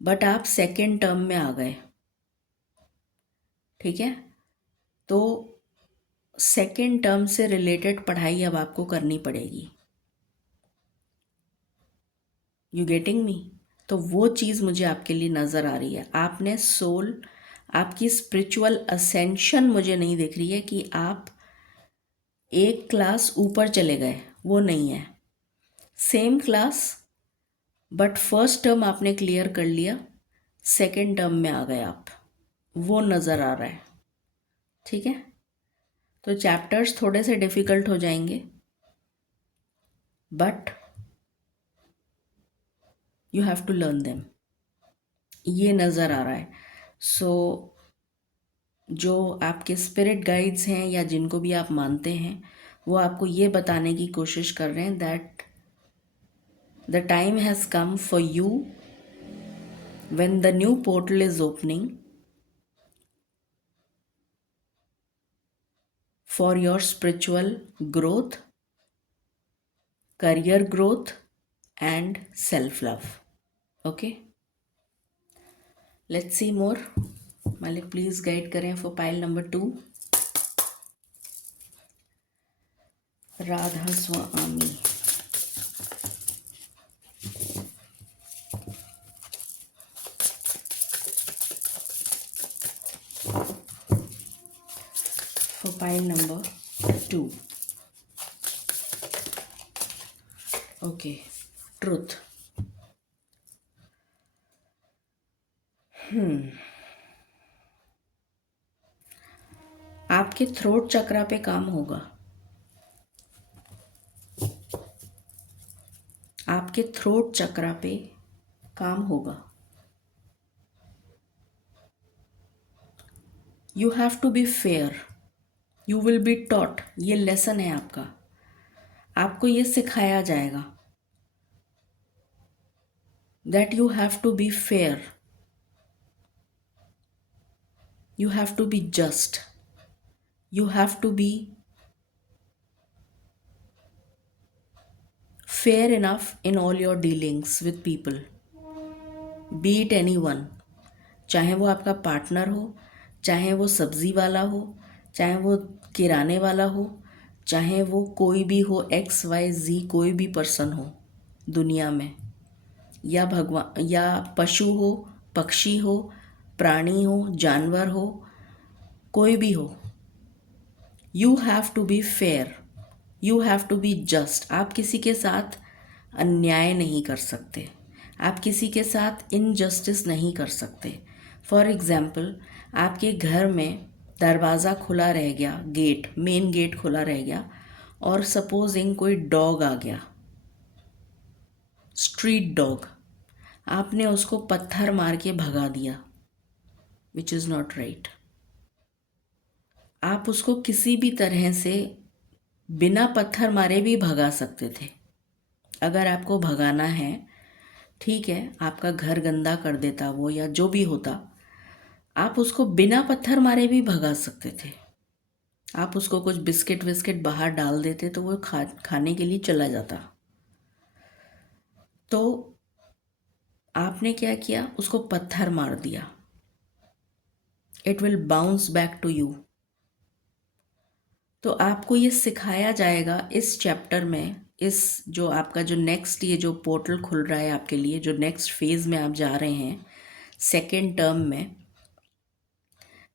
बट आप सेकेंड टर्म में आ गए। ठीक है, तो सेकेंड टर्म से रिलेटेड पढ़ाई अब आपको करनी पड़ेगी। You getting me? तो वो चीज़ मुझे आपके लिए नज़र आ रही है। आपने सोल, आपकी स्पिरिचुअल असेंशन मुझे नहीं दिख रही है कि आप एक क्लास ऊपर चले गए, वो नहीं है। Same class, but first term आपने क्लियर कर लिया, सेकेंड टर्म में आ गए आप, वो नज़र आ रहा है। ठीक है, तो चैप्टर्स थोड़े से डिफ़िकल्ट हो जाएंगे, but you have to learn them, ये नज़र आ रहा है। सो जो आपके स्पिरिट गाइड्स हैं या जिनको भी आप मानते हैं, वो आपको ये बताने की कोशिश कर रहे हैं that the time has come for you when the new portal is opening for your spiritual growth, career growth and self love. Okay, let's see more. Malik, please guide करें for pile number 2. Radha Swami. for pile number 2. Okay, truth. आपके throat chakra पे काम होगा, आपके throat chakra पे काम होगा। You have to be fair, you will be taught, ये लेसन है आपका, आपको ये सिखाया जाएगा that you have to be fair, you have to be just, you have to be fair enough in all your dealings with people, be it anyone, चाहे वो आपका पार्टनर हो, चाहे वो सब्ज़ी वाला हो, चाहे वो किराने वाला हो, चाहे वो कोई भी हो, XYZ कोई भी पर्सन हो दुनिया में, या भगवान या पशु हो, पक्षी हो, प्राणी हो, जानवर हो, कोई भी हो, you have to be fair, you have to be just. आप किसी के साथ अन्याय नहीं कर सकते, आप किसी के साथ इनजस्टिस नहीं कर सकते। फॉर एग्ज़ाम्पल, आपके घर में दरवाज़ा खुला रह गया, गेट, मेन गेट खुला रह गया, और सपोजिंग कोई डॉग आ गया, स्ट्रीट डॉग, आपने उसको पत्थर मार के भगा दिया, विच इज़ नॉट राइट। आप उसको किसी भी तरह से बिना पत्थर मारे भी भगा सकते थे। अगर आपको भगाना है, ठीक है, आपका घर गंदा कर देता वो या जो भी होता, आप उसको बिना पत्थर मारे भी भगा सकते थे। आप उसको कुछ बिस्किट विस्किट बाहर डाल देते तो वो खाने के लिए चला जाता। तो आपने क्या किया, उसको पत्थर मार दिया। It will bounce back to you. तो आपको ये सिखाया जाएगा इस चैप्टर में, इस जो आपका जो नेक्स्ट ये जो पोर्टल खुल रहा है आपके लिए, जो नेक्स्ट फेज़ में आप जा रहे हैं सेकेंड टर्म में,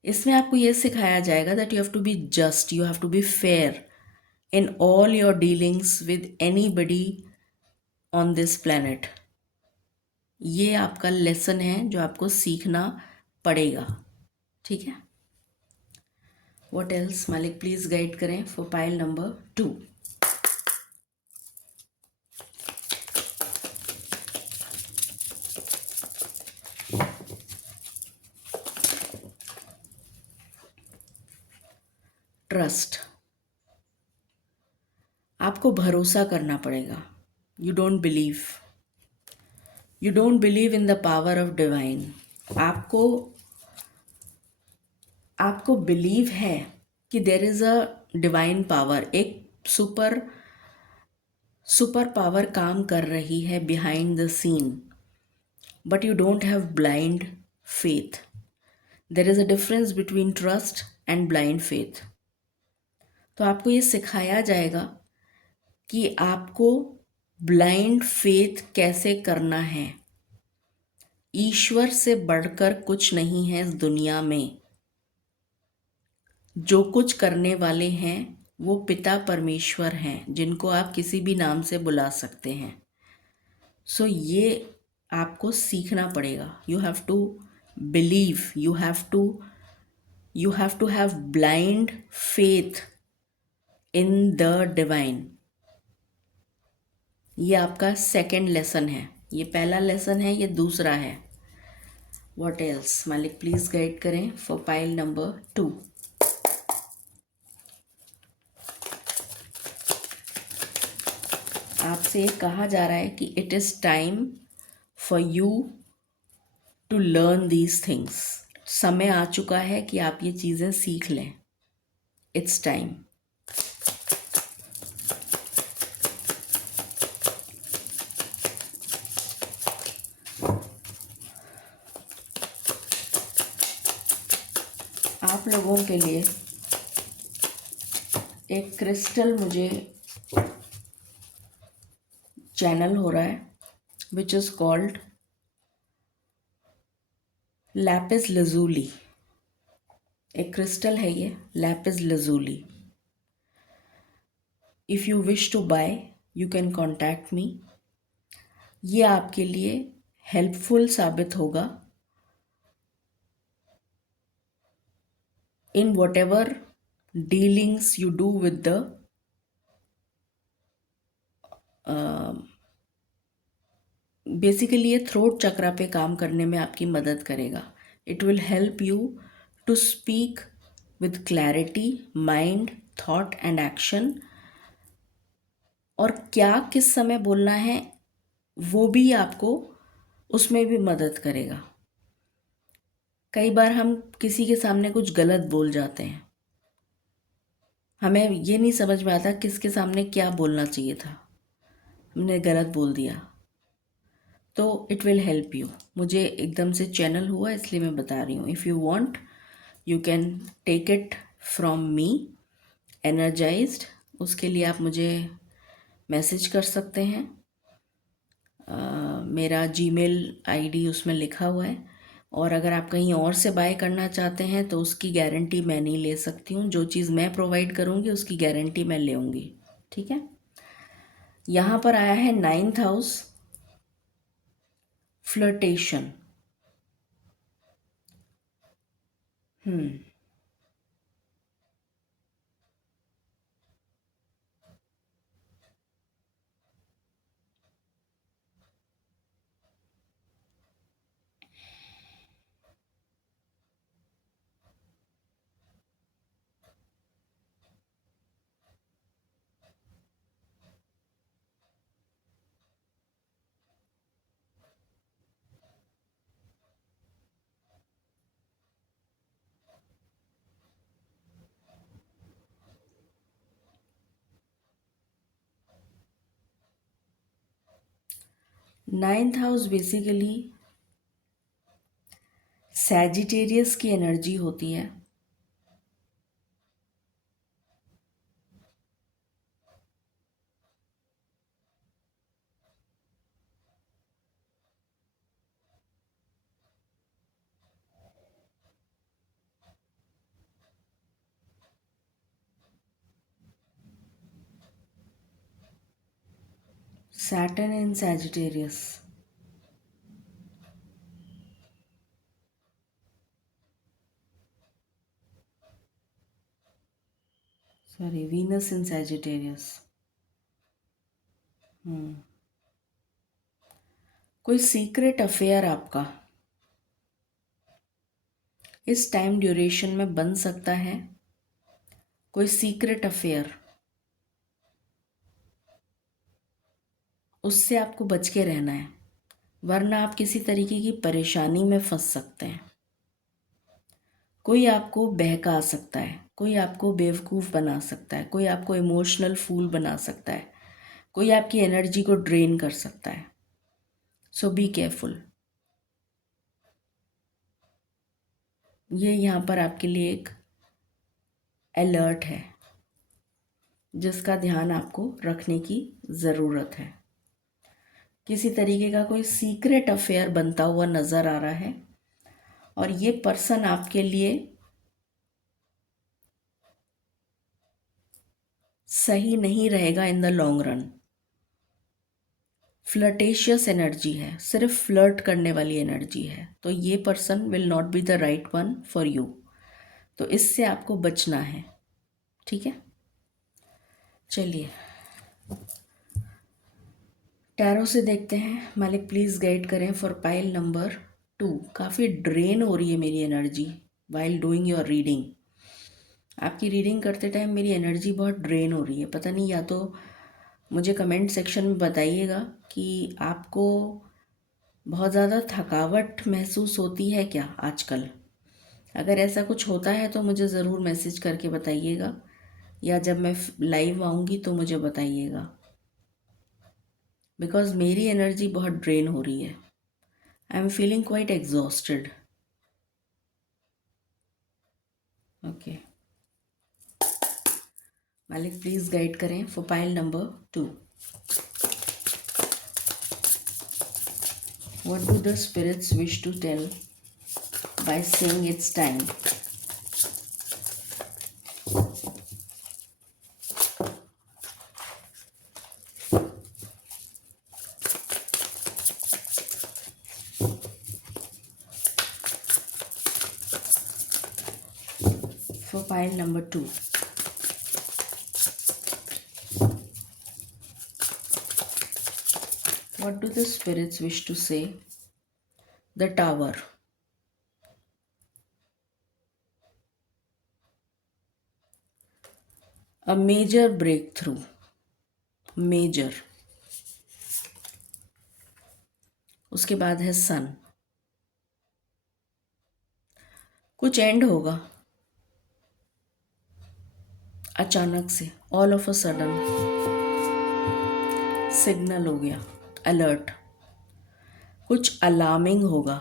इसमें आपको ये सिखाया जाएगा that you have to be just, you have to be fair in all your dealings with anybody on this planet. ये आपका लेसन है जो आपको सीखना पड़ेगा, ठीक है। व्हाट एल्स, मालिक प्लीज़ गाइड करें फॉर पाइल नंबर 2। ट्रस्ट, आपको भरोसा करना पड़ेगा। You don't believe, you don't believe in the power of divine. आपको आपको बिलीव है कि there is a divine power, एक सुपर पावर काम कर रही है behind the scene, but you don't have blind faith. There is a difference between trust and blind faith. तो आपको ये सिखाया जाएगा कि आपको ब्लाइंड फेथ कैसे करना है। ईश्वर से बढ़कर कुछ नहीं है इस दुनिया में। जो कुछ करने वाले हैं वो पिता परमेश्वर हैं, जिनको आप किसी भी नाम से बुला सकते हैं। सो ये आपको सीखना पड़ेगा। You have to believe, you have to have blind faith in the divine. ये आपका सेकंड लेसन है। ये पहला लेसन है, ये दूसरा है। व्हाट एल्स, मालिक प्लीज गाइड करें फॉर पाइल नंबर 2। आपसे कहा जा रहा है कि it is time for you to learn these things. समय आ चुका है कि आप ये चीज़ें सीख लें। It's time. आप लोगों के लिए एक क्रिस्टल मुझे चैनल हो रहा है, which is called lapis lazuli. एक क्रिस्टल है ये, lapis lazuli. If you wish to buy you can contact me. ये आपके लिए हेल्पफुल साबित होगा in whatever dealings you do with the basically ये थ्रोट चक्रा पे काम करने में आपकी मदद करेगा। It will help you to speak with clarity, mind, thought and action. और क्या किस समय बोलना है वो भी आपको उसमें भी मदद करेगा। कई बार हम किसी के सामने कुछ गलत बोल जाते हैं, हमें ये नहीं समझ में आता किसके सामने क्या बोलना चाहिए था, हमने गलत बोल दिया। तो इट विल हेल्प यू। मुझे एकदम से चैनल हुआ इसलिए मैं बता रही हूँ। If you want you can take it from me energized. उसके लिए आप मुझे मैसेज कर सकते हैं। मेरा जीमेल आईडी उसमें लिखा हुआ है। और अगर आप कहीं और से बाय करना चाहते हैं तो उसकी गारंटी मैं नहीं ले सकती हूँ। जो चीज़ मैं प्रोवाइड करूँगी उसकी गारंटी मैं लेंगी, ठीक है। यहाँ पर आया है 9th house, flirtation. Ninth house basically Sagittarius की एनर्जी होती है। Saturn in Sagittarius. Sorry, Venus in Sagittarius. कोई सीक्रेट अफेयर आपका इस टाइम ड्यूरेशन में बन सकता है। कोई सीक्रेट अफेयर, उससे आपको बच के रहना है, वरना आप किसी तरीके की परेशानी में फंस सकते हैं। कोई आपको बहका सकता है, कोई आपको बेवकूफ़ बना सकता है, कोई आपको इमोशनल फूल बना सकता है, कोई आपकी एनर्जी को ड्रेन कर सकता है। सो बी केयरफुल। ये यहाँ पर आपके लिए एक अलर्ट है जिसका ध्यान आपको रखने की ज़रूरत है। किसी तरीके का कोई सीक्रेट अफेयर बनता हुआ नज़र आ रहा है और ये पर्सन आपके लिए सही नहीं रहेगा in the long run. Flirtatious energy है, सिर्फ फ्लर्ट करने वाली एनर्जी है, तो ये person will not be the right one for you. तो इससे आपको बचना है, ठीक है। चलिए टैरो से देखते हैं। मालिक प्लीज़ गाइड करें फॉर पाइल नंबर 2। काफ़ी ड्रेन हो रही है मेरी energy while doing your reading. आपकी रीडिंग करते टाइम मेरी एनर्जी बहुत ड्रेन हो रही है। पता नहीं, या तो मुझे कमेंट सेक्शन में बताइएगा कि आपको बहुत ज़्यादा थकावट महसूस होती है क्या आजकल। अगर ऐसा कुछ होता है तो मुझे ज़रूर मैसेज करके बताइएगा, या जब मैं लाइव आऊँगी तो मुझे बताइएगा, बिकॉज़ मेरी एनर्जी बहुत ड्रेन हो रही है। आई am feeling quite exhausted. Okay, मालिक प्लीज़ गाइड करें for pile number 2। What do the spirits wish to tell by saying it's time? For pile number 2. What do the spirits wish to say? The Tower. A major breakthrough. Major. उसके बाद है सन। कुछ and होगा अचानक से, all of a sudden. Signal हो गया, alert. कुछ अलार्मिंग होगा,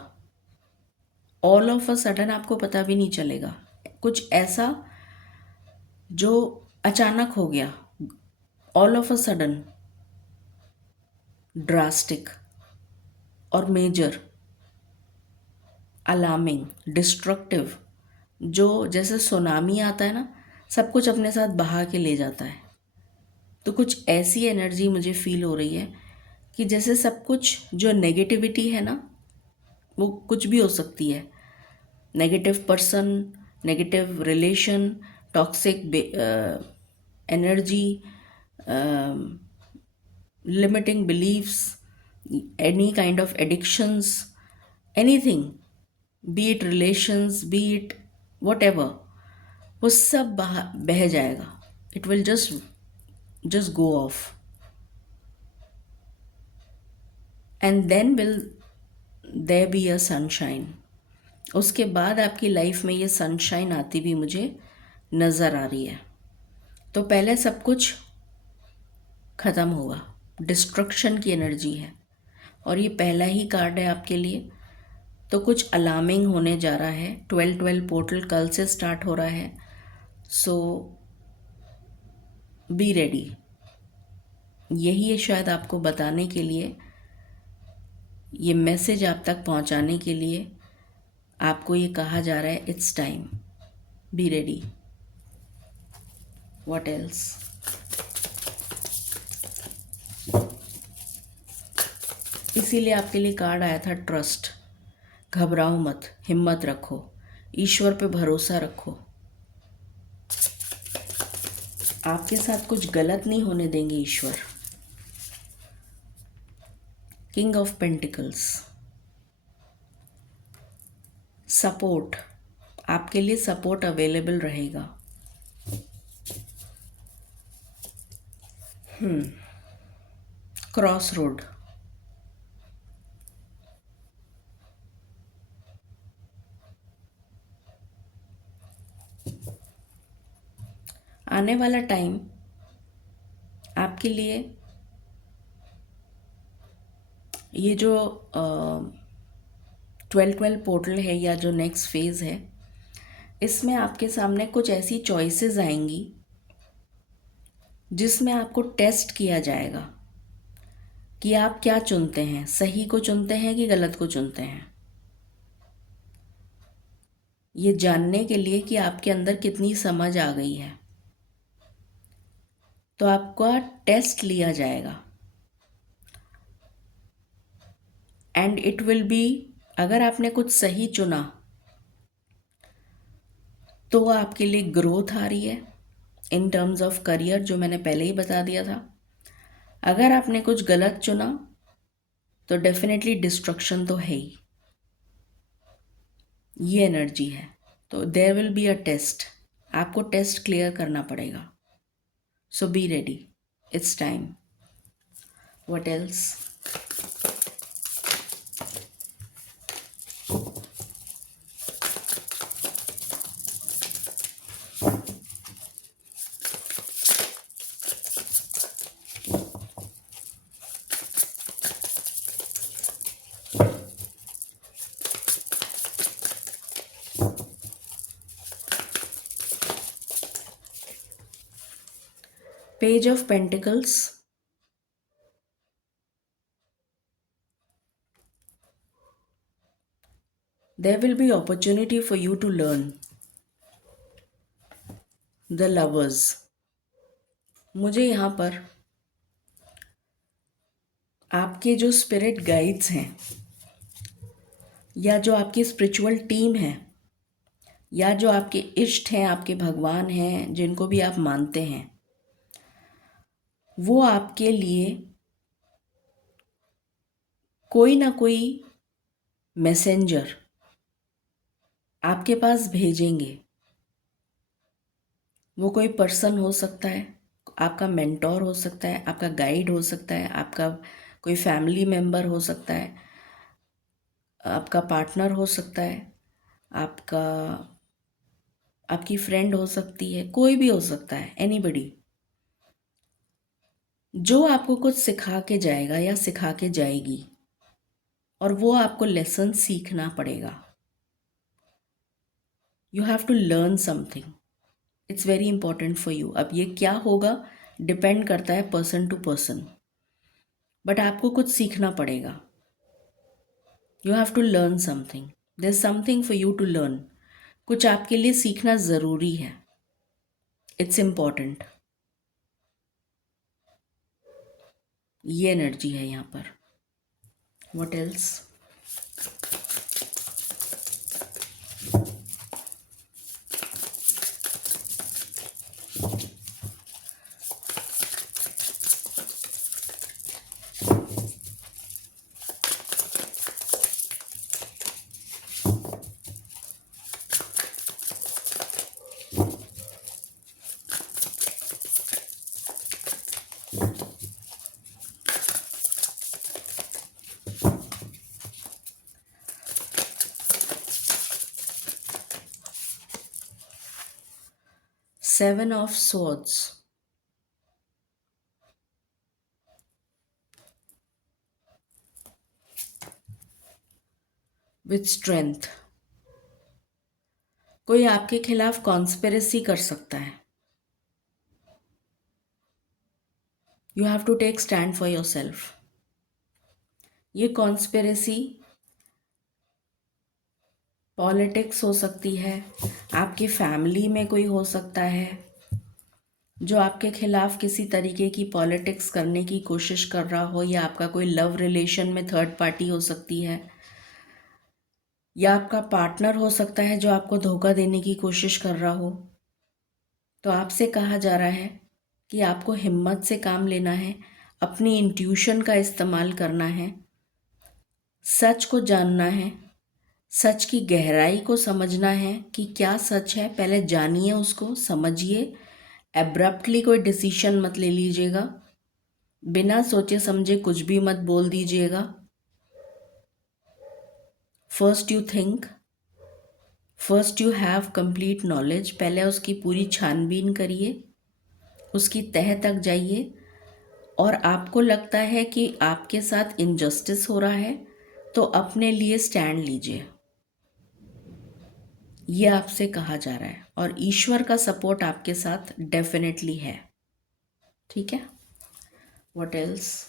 ऑल ऑफ अ सडन आपको पता भी नहीं चलेगा। कुछ ऐसा जो अचानक हो गया, all of a sudden, drastic और मेजर, अलार्मिंग, डिस्ट्रक्टिव। जो जैसे सुनामी आता है ना, सब कुछ अपने साथ बहा के ले जाता है। तो कुछ ऐसी एनर्जी मुझे फील हो रही है कि जैसे सब कुछ जो नेगेटिविटी है ना, वो कुछ भी हो सकती है। Negative person, negative relation, toxic energy, limiting beliefs, any kind of addictions, anything, be it relations, be it whatever, वो सब बह जाएगा। It will just go off, and then will there be a sunshine. उसके बाद आपकी life में ये sunshine आती भी मुझे नज़र आ रही है। तो पहले सब कुछ ख़त्म होगा, डिस्ट्रक्शन की एनर्जी है, और ये पहला ही कार्ड है आपके लिए, तो कुछ अलार्मिंग होने जा रहा है। 12-12 पोर्टल कल से स्टार्ट हो रहा है, सो बी रेडी। यही है शायद आपको बताने के लिए, ये मैसेज आप तक पहुंचाने के लिए आपको ये कहा जा रहा है, it's time, be ready. What else? इसीलिए आपके लिए कार्ड आया था ट्रस्ट। घबराओ मत, हिम्मत रखो, ईश्वर पे भरोसा रखो। आपके साथ कुछ गलत नहीं होने देंगे ईश्वर। किंग ऑफ पेंटिकल्स, सपोर्ट, आपके लिए सपोर्ट अवेलेबल रहेगा। क्रॉस रोड, आने वाला टाइम आपके लिए, ये जो 12-12 पोर्टल है या जो नेक्स्ट फेज़ है, इसमें आपके सामने कुछ ऐसी चॉइसेस आएंगी जिसमें आपको टेस्ट किया जाएगा कि आप क्या चुनते हैं, सही को चुनते हैं कि गलत को चुनते हैं। ये जानने के लिए कि आपके अंदर कितनी समझ आ गई है, तो आपका टेस्ट लिया जाएगा। एंड इट विल बी, अगर आपने कुछ सही चुना तो आपके लिए ग्रोथ आ रही है इन टर्म्स ऑफ करियर, जो मैंने पहले ही बता दिया था। अगर आपने कुछ गलत चुना तो डेफिनेटली डिस्ट्रक्शन तो है ही, ये एनर्जी है। तो there will be a test, आपको टेस्ट क्लियर करना पड़ेगा। So be ready, it's time. What else? Page of Pentacles, there will be opportunity for you to learn. The Lovers, मुझे यहाँ पर आपके जो स्पिरिट गाइड्स हैं या जो आपकी स्पिरिचुअल टीम है या जो आपके इष्ट हैं, आपके भगवान हैं, जिनको भी आप मानते हैं, वो आपके लिए कोई ना कोई मैसेंजर आपके पास भेजेंगे। वो कोई पर्सन हो सकता है, आपका मेंटोर हो सकता है, आपका गाइड हो सकता है, आपका कोई फैमिली मेम्बर हो सकता है, आपका पार्टनर हो सकता है, आपका आपकी फ्रेंड हो सकती है, कोई भी हो सकता है, एनीबडी, जो आपको कुछ सिखा के जाएगा या सिखा के जाएगी, और वो आपको लेसन सीखना पड़ेगा। You have to learn something, it's very important for you. अब ये क्या होगा डिपेंड करता है पर्सन टू पर्सन, बट आपको कुछ सीखना पड़ेगा। You have to learn something, there is something for you to learn. कुछ आपके लिए सीखना ज़रूरी है, इट्स इम्पॉर्टेंट। ये एनर्जी है यहाँ पर। What else? Seven of Swords, with strength. कोई आपके खिलाफ कॉन्स्पिरेसी कर सकता है। You have to take stand for yourself. ये कॉन्स्पिरेसी पॉलिटिक्स हो सकती है, आपकी फैमिली में कोई हो सकता है जो आपके खिलाफ किसी तरीके की पॉलिटिक्स करने की कोशिश कर रहा हो, या आपका कोई लव रिलेशन में थर्ड पार्टी हो सकती है, या आपका पार्टनर हो सकता है जो आपको धोखा देने की कोशिश कर रहा हो। तो आपसे कहा जा रहा है कि आपको हिम्मत से काम लेना है, अपनी इंट्यूशन का इस्तेमाल करना है, सच को जानना है, सच की गहराई को समझना है कि क्या सच है। पहले जानिए उसको, समझिए। एब्रप्टली कोई डिसीशन मत ले लीजिएगा, बिना सोचे समझे कुछ भी मत बोल दीजिएगा। First you think, first you have complete knowledge. पहले उसकी पूरी छानबीन करिए, उसकी तह तक जाइए। और आपको लगता है कि आपके साथ इनजस्टिस हो रहा है तो अपने लिए स्टैंड लीजिए, ये आपसे कहा जा रहा है। और ईश्वर का सपोर्ट आपके साथ डेफिनेटली है। ठीक है, what else?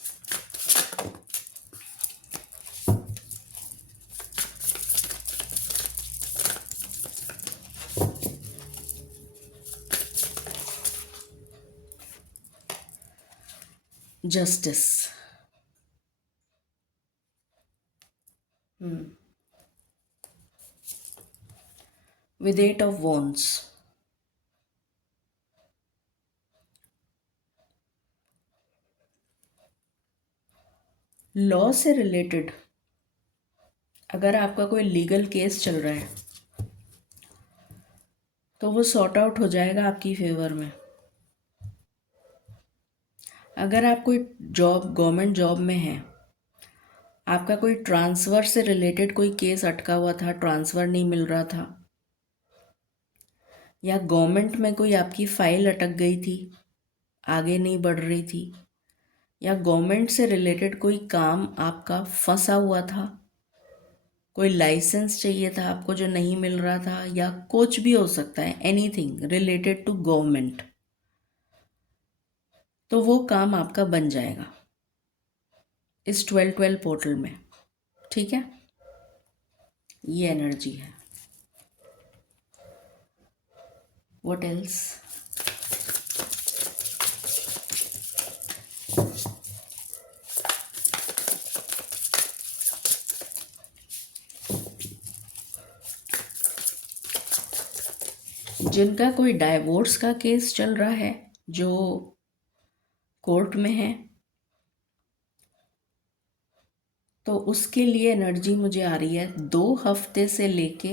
Justice. With 8 of wands. Law से रिलेटेड अगर आपका कोई लीगल केस चल रहा है तो वो सॉर्ट आउट हो जाएगा आपकी फेवर में। अगर आप कोई जॉब, गवर्नमेंट जॉब में हैं, आपका कोई ट्रांसफ़र से रिलेटेड कोई केस अटका हुआ था, ट्रांसफ़र नहीं मिल रहा था, या गवर्नमेंट में कोई आपकी फ़ाइल अटक गई थी, आगे नहीं बढ़ रही थी, या गवर्नमेंट से रिलेटेड कोई काम आपका फंसा हुआ था, कोई लाइसेंस चाहिए था आपको जो नहीं मिल रहा था, या कुछ भी हो सकता है, एनीथिंग रिलेटेड टू गवर्नमेंट, तो वो काम आपका बन जाएगा इस 12-12 पोर्टल में। ठीक है, ये एनर्जी है। What else? जिनका कोई डाइवोर्स का केस चल रहा है, जो कोर्ट में है, तो उसके लिए एनर्जी मुझे आ रही है 2 हफ्ते से लेके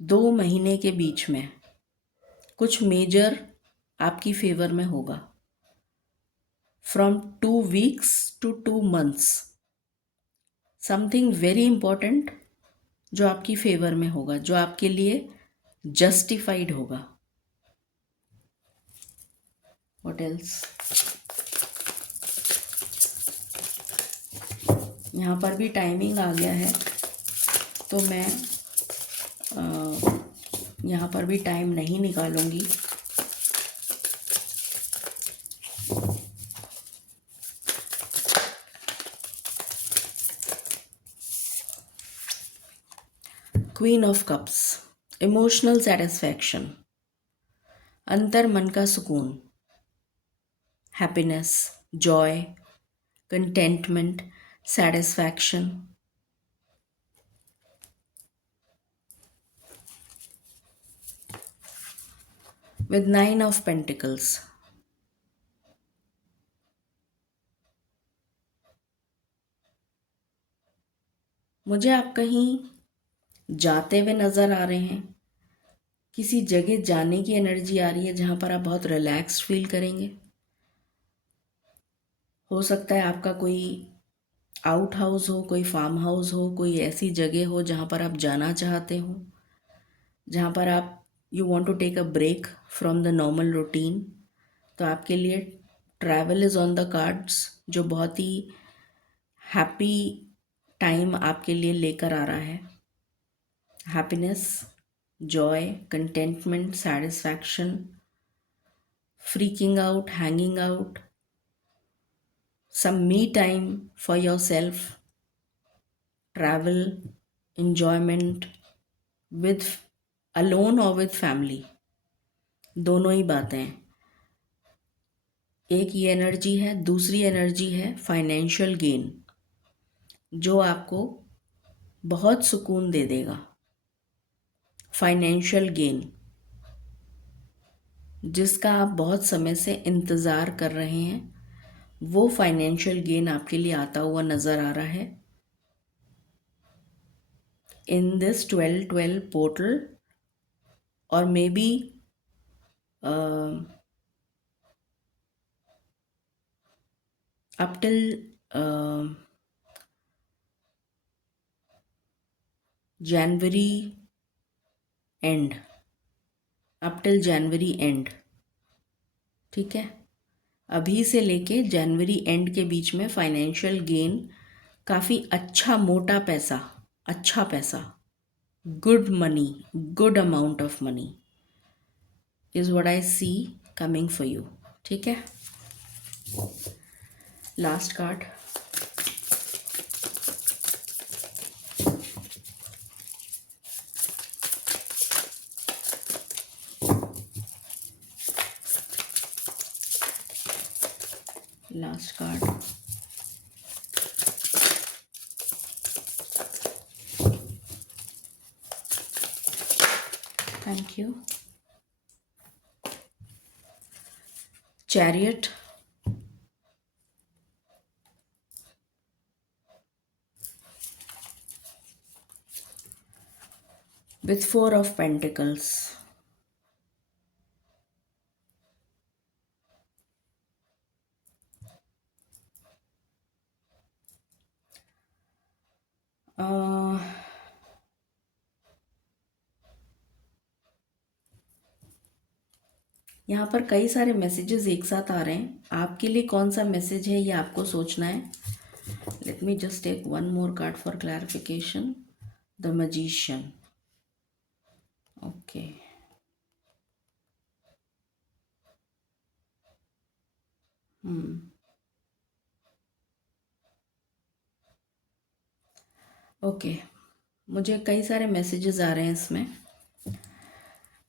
2 महीने के बीच में कुछ मेजर आपकी फेवर में होगा। From 2 weeks to 2 months, something very important जो आपकी फेवर में होगा, जो आपके लिए जस्टिफाइड होगा। What else? यहाँ पर भी टाइमिंग आ गया है, तो मैं यहाँ पर भी टाइम नहीं निकालूंगी। Queen of cups, emotional satisfaction, अंतर मन का सुकून, happiness, joy, contentment, satisfaction. With 9 of pentacles, मुझे आप कहीं जाते हुए नज़र आ रहे हैं, किसी जगह जाने की एनर्जी आ रही है जहाँ पर आप बहुत रिलैक्स्ड फील करेंगे। हो सकता है आपका कोई आउट हाउस हो, कोई फार्म हाउस हो, कोई ऐसी जगह हो जहाँ पर आप जाना चाहते हो, जहाँ पर आप you want to take a break from the normal routine. तो आपके लिए travel is on the cards, जो बहुत ही हैप्पी टाइम आपके लिए लेकर आ रहा है। Happiness, joy, contentment, satisfaction, freaking out, hanging out, some me time for yourself, travel, enjoyment with alone or with family, दोनों ही बातें हैं। एक ये एनर्जी है, दूसरी एनर्जी है फाइनेंशियल गेन, जो आपको बहुत सुकून दे देगा। फाइनेंशियल गेन जिसका आप बहुत समय से इंतज़ार कर रहे हैं, वो फाइनेंशियल गेन आपके लिए आता हुआ नज़र आ रहा है इन दिस 12-12 पोर्टल, और may be up till January and, up till January and. ठीक है, अभी से लेके जनवरी एंड के बीच में फाइनेंशियल गेन, काफ़ी अच्छा मोटा पैसा, अच्छा पैसा, good money, good amount of money is what I see coming for you. ठीक है, last card. Last card, thank you. Chariot, with 4 of Pentacles, यहाँ पर कई सारे मैसेजेस एक साथ आ रहे हैं। आपके लिए कौन सा मैसेज है ये आपको सोचना है। Let me just take one more card for clarification. The magician, okay. Okay, मुझे कई सारे मैसेजेस आ रहे हैं इसमें।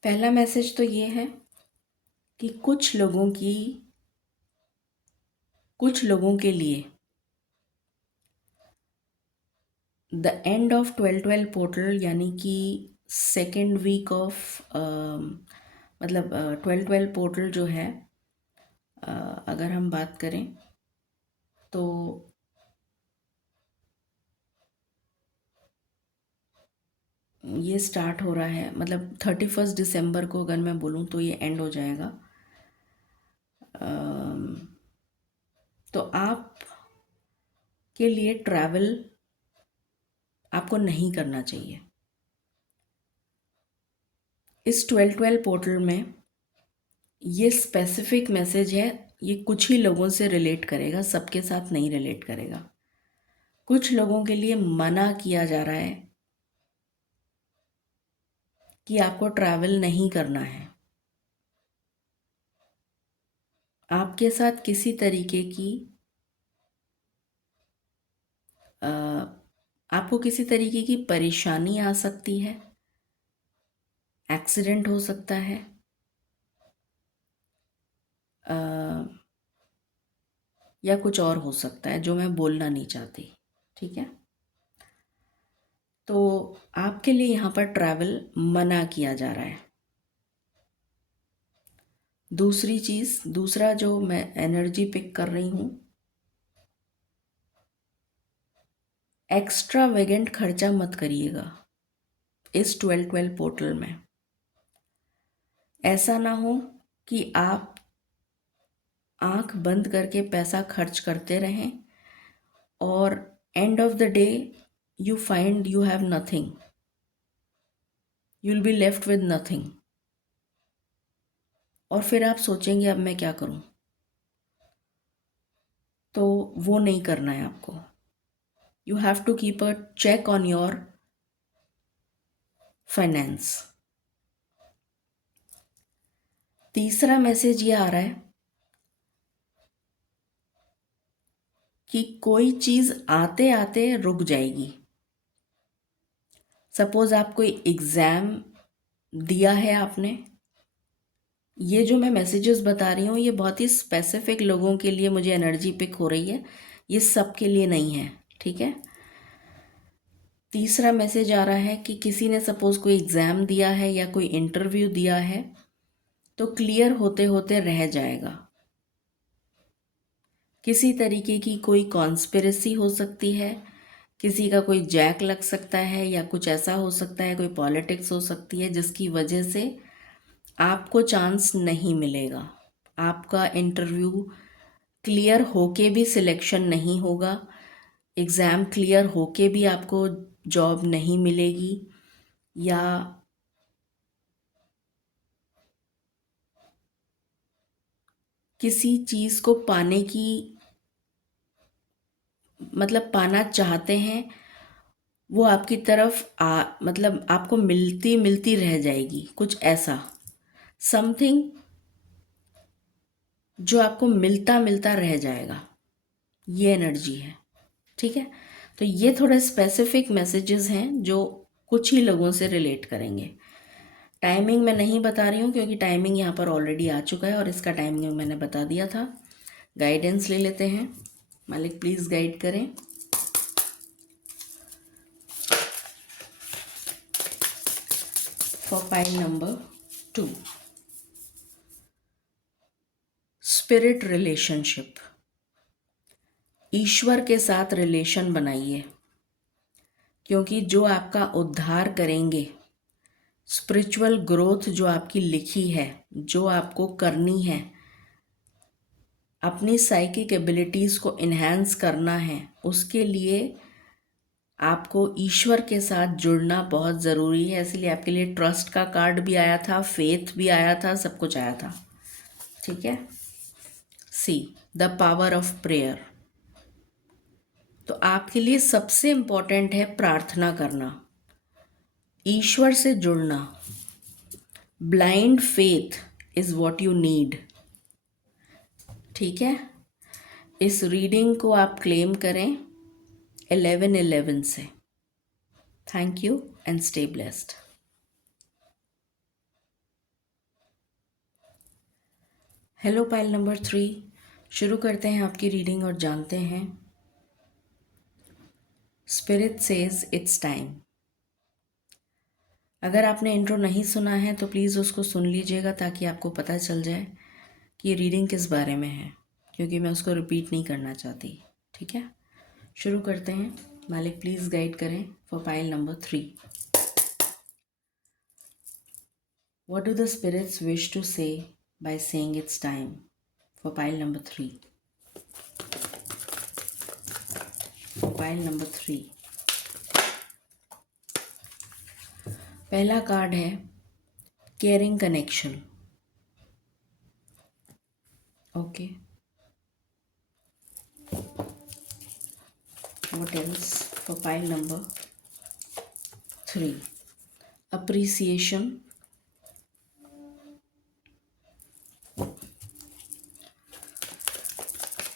पहला मैसेज तो ये है कि कुछ लोगों के लिए द एंड ऑफ 12-12 पोर्टल, यानी कि सेकेंड वीक ऑफ, मतलब 12-12 पोर्टल जो है, अगर हम बात करें तो ये स्टार्ट हो रहा है, मतलब 31 दिसंबर को अगर मैं बोलूँ तो ये एंड हो जाएगा। तो आप के लिए ट्रैवल आपको नहीं करना चाहिए। इस 12-12 पोर्टल में ये स्पेसिफिक मैसेज है, ये कुछ ही लोगों से रिलेट करेगा, सबके साथ नहीं रिलेट करेगा। कुछ लोगों के लिए मना किया जा रहा है कि आपको ट्रैवल नहीं करना है। आपके साथ किसी तरीके की आपको किसी तरीके की परेशानी आ सकती है, एक्सीडेंट हो सकता है, या कुछ और हो सकता है जो मैं बोलना नहीं चाहती। ठीक है, तो आपके लिए यहाँ पर ट्रैवल मना किया जा रहा है। दूसरी चीज़, दूसरा जो मैं एनर्जी पिक कर रही हूँ, एक्स्ट्रा वेगेंट खर्चा मत करिएगा इस 12-12 पोर्टल में। ऐसा ना हो कि आप आंख बंद करके पैसा खर्च करते रहें और end of the day you find you have nothing, you will be left with nothing, और फिर आप सोचेंगे अब मैं क्या करूं। तो वो नहीं करना है आपको। You have to keep a check on your finance. तीसरा मैसेज ये आ रहा है कि कोई चीज़ आते आते रुक जाएगी. सपोज आप कोई एग्ज़ाम दिया है आपने. ये जो मैं मैसेजेस बता रही हूँ ये बहुत ही स्पेसिफिक लोगों के लिए मुझे एनर्जी पिक हो रही है, ये सब के लिए नहीं है. ठीक है. तीसरा मैसेज आ रहा है कि किसी ने सपोज कोई एग्ज़ाम दिया है या कोई इंटरव्यू दिया है तो क्लियर होते होते रह जाएगा. किसी तरीके की कोई कॉन्स्पिरेसी हो सकती है, किसी का कोई जैक लग सकता है या कुछ ऐसा हो सकता है, कोई पॉलिटिक्स हो सकती है जिसकी वजह से आपको चांस नहीं मिलेगा. आपका इंटरव्यू क्लियर होके भी सिलेक्शन नहीं होगा, एग्ज़ाम क्लियर होके भी आपको जॉब नहीं मिलेगी, या किसी चीज़ को पाने की मतलब पाना चाहते हैं वो आपकी तरफ मतलब आपको मिलती मिलती रह जाएगी. कुछ ऐसा समथिंग जो आपको मिलता मिलता रह जाएगा, ये एनर्जी है. ठीक है. तो ये थोड़े स्पेसिफिक मैसेजेस हैं जो कुछ ही लोगों से रिलेट करेंगे. टाइमिंग मैं नहीं बता रही हूँ क्योंकि टाइमिंग यहाँ पर ऑलरेडी आ चुका है और इसका टाइमिंग मैंने बता दिया था. गाइडेंस ले लेते हैं. मालिक प्लीज़ गाइड करें. For pile number 2, spirit relationship. ईश्वर के साथ रिलेशन बनाइए क्योंकि जो आपका उद्धार करेंगे, स्पिरिचुअल ग्रोथ जो आपकी लिखी है, जो आपको करनी है, अपनी साइकिक एबिलिटीज़ को इन्हेंस करना है, उसके लिए आपको ईश्वर के साथ जुड़ना बहुत ज़रूरी है. इसलिए आपके लिए ट्रस्ट का कार्ड भी आया था, फेथ भी आया था, सब कुछ आया था. ठीक है. See the power of prayer. तो आपके लिए सबसे इम्पोर्टेंट है प्रार्थना करना, ईश्वर से जुड़ना. Blind faith is what you need. ठीक है. इस रीडिंग को आप क्लेम करें 11/11 से. Thank you and stay blessed. Hello pile number 3, शुरू करते हैं आपकी रीडिंग और जानते हैं. Spirit says it's time. अगर आपने इंट्रो नहीं सुना है तो प्लीज़ उसको सुन लीजिएगा ताकि आपको पता चल जाए कि ये रीडिंग किस बारे में है, क्योंकि मैं उसको रिपीट नहीं करना चाहती. ठीक है. शुरू करते हैं. मालिक प्लीज़ गाइड करें for pile number 3. What do the spirits wish to say by saying it's time? For pile number 3. For pile number 3. पहला कार्ड है caring connection. Okay. What else? For pile number 3. Appreciation.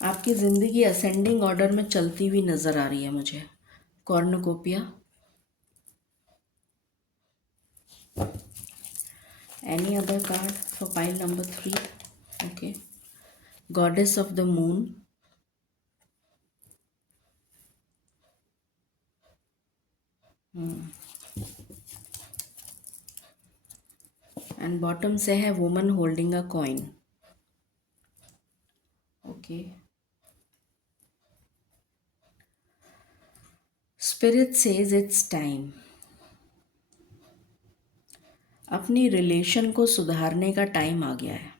आपकी ज़िंदगी ascending order में चलती हुई नज़र आ रही है मुझे. Cornucopia. Any other card for pile number 3? Okay. Goddess of the moon. And bottom से है woman holding a coin. Okay. Spirit says it's time. अपनी रिलेशन को सुधारने का टाइम आ गया है.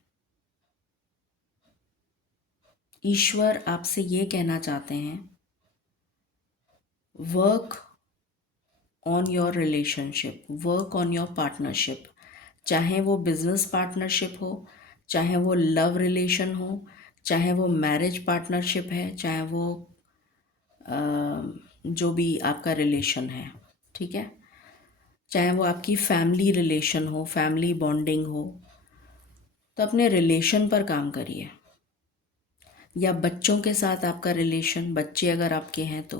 ईश्वर आपसे ये कहना चाहते हैं, work on your relationship, work on your partnership. चाहे वो बिजनेस पार्टनरशिप हो, चाहे वो लव रिलेशन हो, चाहे वो मैरिज पार्टनरशिप है, चाहे वो जो भी आपका रिलेशन है, ठीक है, चाहे वो आपकी फैमिली रिलेशन हो, फैमिली बॉन्डिंग हो, तो अपने रिलेशन पर काम करिए। या बच्चों के साथ आपका रिलेशन, बच्चे अगर आपके हैं तो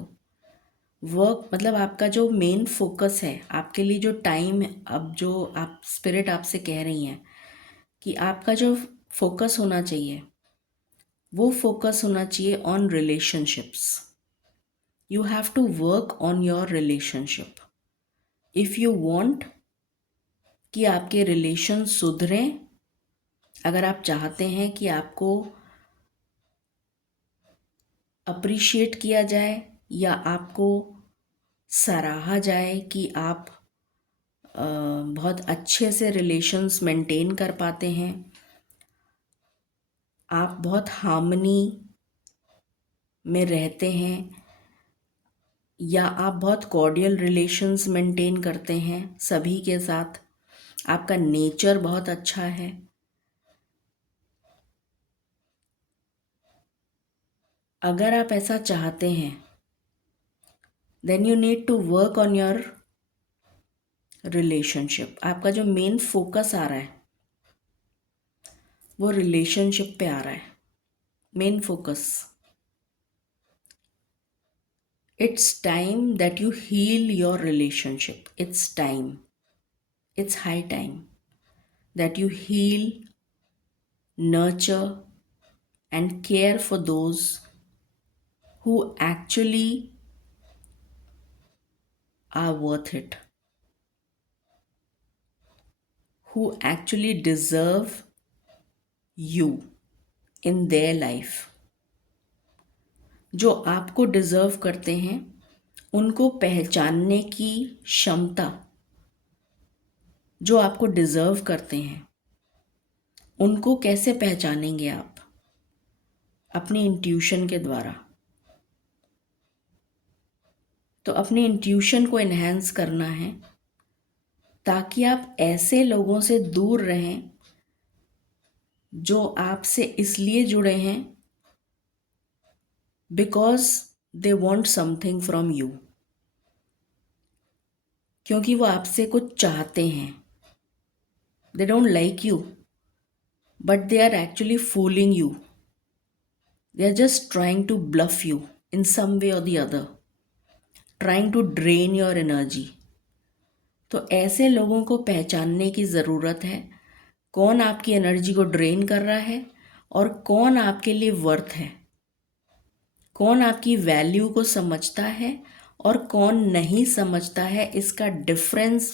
वर्क, मतलब आपका जो मेन फोकस है, आपके लिए जो टाइम, अब जो आप स्पिरिट आपसे कह रही हैं कि आपका जो फोकस होना चाहिए, वो फोकस होना चाहिए on relationships. You have to work on your relationship if you want कि आपके रिलेशन सुधरें। अगर आप चाहते हैं कि आपको अप्रिशिएट किया जाए या आपको सराहा जाए कि आप बहुत अच्छे से रिलेशंस मेंटेन कर पाते हैं, आप बहुत हार्मनी में रहते हैं, या आप बहुत कॉर्डियल रिलेशंस मेंटेन करते हैं सभी के साथ, आपका नेचर बहुत अच्छा है, अगर आप ऐसा चाहते हैं, then you need to work on your relationship. आपका जो मेन फोकस आ रहा है वो रिलेशनशिप पे आ रहा है, main focus. It's time that you heal your relationship. It's time, it's high time that you heal, nurture, and care for those who actually are worth it, who actually deserve you in their life. जो आपको deserve करते हैं, उनको पहचानने की क्षमता, जो आपको डिज़र्व करते हैं उनको कैसे पहचानेंगे आप? अपनी इंट्यूशन के द्वारा। तो अपनी इंट्यूशन को इन्हेंस करना है ताकि आप ऐसे लोगों से दूर रहें जो आपसे इसलिए जुड़े हैं because they want something from you, क्योंकि वो आपसे कुछ चाहते हैं। They don't like you but they are actually fooling you. They are just trying to bluff you in some way और the other, trying to drain your energy. तो ऐसे लोगों को पहचानने की ज़रूरत है, कौन आपकी एनर्जी को ड्रेन कर रहा है और कौन आपके लिए वर्थ है, कौन आपकी वैल्यू को समझता है और कौन नहीं समझता है। इसका डिफरेंस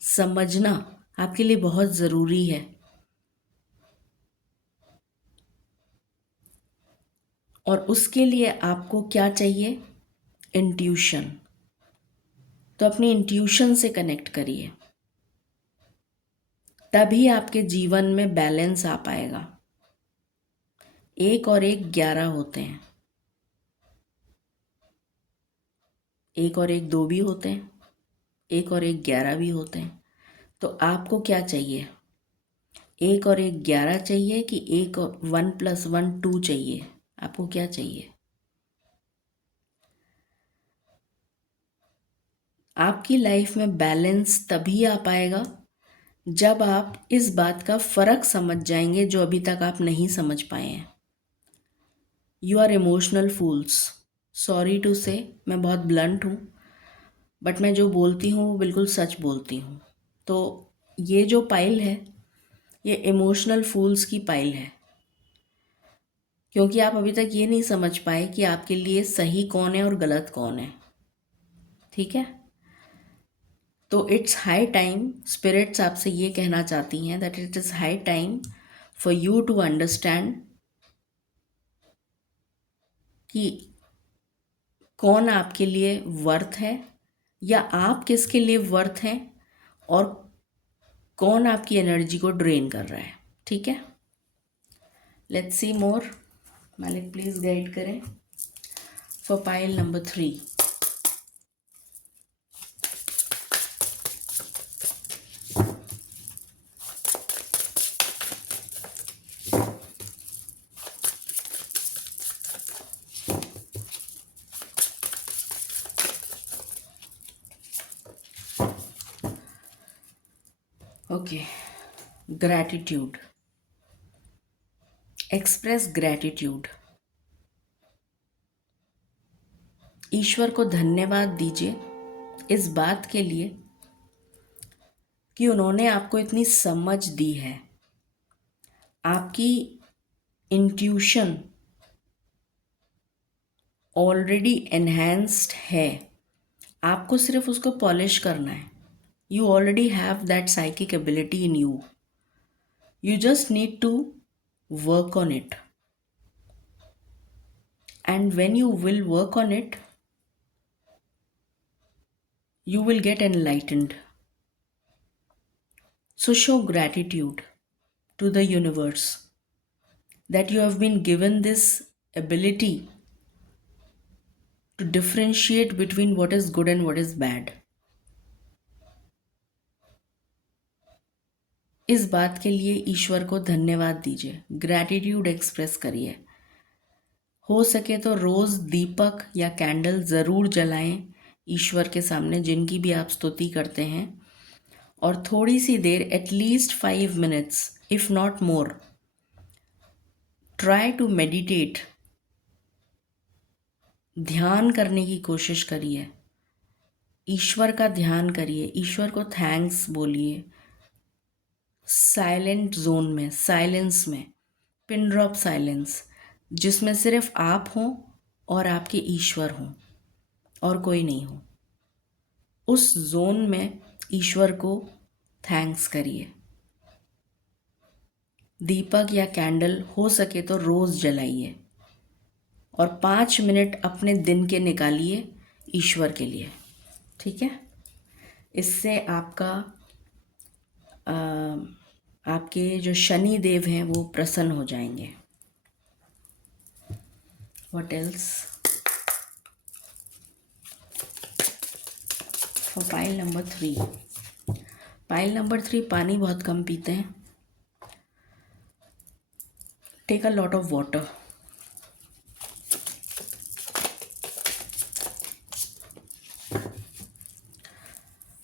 समझना आपके लिए बहुत ज़रूरी है। और उसके लिए आपको क्या चाहिए? इंट्यूशन। तो अपनी इंट्यूशन से कनेक्ट करिए, तभी आपके जीवन में बैलेंस आ पाएगा। 1 और 1 11 होते हैं, 1 और 1 2 भी होते हैं, 1 और 1 11 भी होते हैं। तो आपको क्या चाहिए? 1 और 1 11 चाहिए कि 1 और 1 + 1 2 चाहिए? आपको क्या चाहिए? आपकी लाइफ में बैलेंस तभी आ पाएगा जब आप इस बात का फ़र्क समझ जाएंगे जो अभी तक आप नहीं समझ पाए हैं। You are emotional fools. Sorry to say, मैं बहुत ब्लंट हूँ, बट मैं जो बोलती हूँ वो बिल्कुल सच बोलती हूँ। तो ये जो पाइल है, ये इमोशनल फूल्स की पाइल है, क्योंकि आप अभी तक ये नहीं समझ पाए कि आपके लिए सही कौन है और गलत कौन है। ठीक है? तो इट्स हाई टाइम, स्पिरिट्स आपसे ये कहना चाहती हैं that it is high time for you to understand कि कौन आपके लिए वर्थ है या आप किसके लिए वर्थ हैं और कौन आपकी एनर्जी को ड्रेन कर रहा है। ठीक है? Let's see more. मालिक प्लीज़ गाइड करें for pile number 3। Okay, gratitude, express gratitude. ईश्वर को धन्यवाद दीजिए इस बात के लिए कि उन्होंने आपको इतनी समझ दी है। आपकी इंट्यूशन ऑलरेडी एनहेंस्ड है, आपको सिर्फ उसको पॉलिश करना है। You already have that psychic ability in you, you just need to work on it, and when you will work on it, you will get enlightened. So show gratitude to the universe that you have been given this ability to differentiate between what is good and what is bad. इस बात के लिए ईश्वर को धन्यवाद दीजिए, gratitude express करिए। हो सके तो रोज़ दीपक या कैंडल ज़रूर जलाएं ईश्वर के सामने, जिनकी भी आप स्तुति करते हैं, और थोड़ी सी देर, at least 5 minutes if not more, try to meditate, ध्यान करने की कोशिश करिए, ईश्वर का ध्यान करिए, ईश्वर को थैंक्स बोलिए, साइलेंट जोन में, साइलेंस में, पिन ड्रॉप साइलेंस, जिसमें सिर्फ आप हों और आपके ईश्वर हों और कोई नहीं हो। उस जोन में ईश्वर को थैंक्स करिए। दीपक या कैंडल हो सके तो रोज़ जलाइए और 5 मिनट अपने दिन के निकालिए ईश्वर के लिए, ठीक है। इससे आपके जो शनि देव हैं वो प्रसन्न हो जाएंगे। What else for pile number 3। Pile number 3 पानी बहुत कम पीते हैं। Take a lot of water.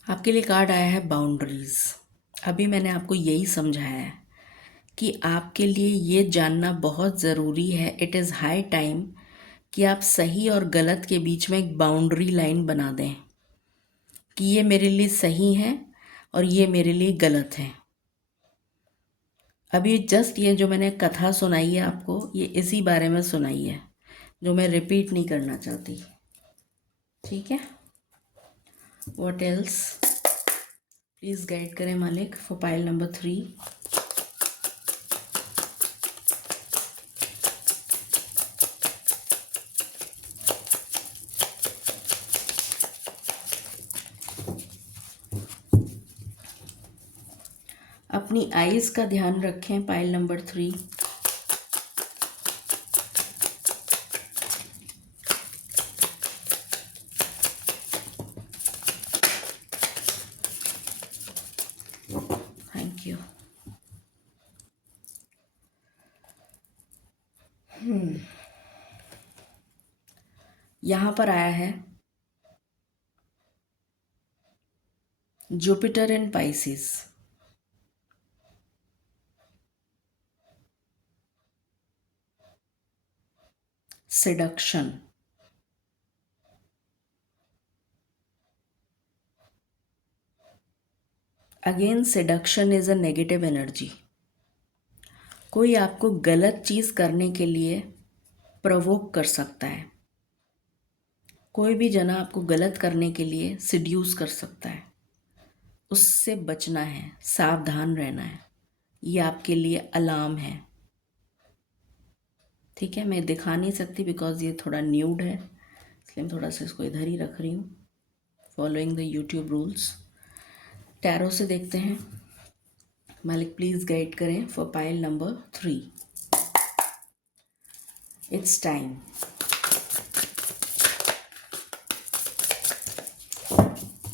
आपके लिए कार्ड आया है बाउंड्रीज। अभी मैंने आपको यही समझाया है कि आपके लिए ये जानना बहुत ज़रूरी है, इट इज़ हाई टाइम कि आप सही और गलत के बीच में एक बाउंड्री लाइन बना दें कि ये मेरे लिए सही है और ये मेरे लिए गलत है। अभी जस्ट ये जो मैंने कथा सुनाई है आपको, ये इसी बारे में सुनाई है, जो मैं रिपीट नहीं करना चाहती, ठीक है। व्हाट एल्स, प्लीज़ गाइड करें मालिक फॉर पाइल नंबर 3। अपनी आईज का ध्यान रखें पाइल नंबर 3। Thank you. यहाँ पर आया है Jupiter in Pisces. Seduction, again seduction is a negative energy. कोई आपको गलत चीज़ करने के लिए प्रवोक कर सकता है, कोई भी जना आपको गलत करने के लिए सिड्यूस कर सकता है। उससे बचना है, सावधान रहना है, ये आपके लिए अलार्म है, ठीक है। मैं दिखा नहीं सकती बिकॉज ये थोड़ा न्यूड है, इसलिए मैं थोड़ा सा इसको इधर ही रख रही हूँ, following the YouTube rules. Tarot से देखते हैं। मालिक प्लीज़ गाइड करें for pile number 3। It's time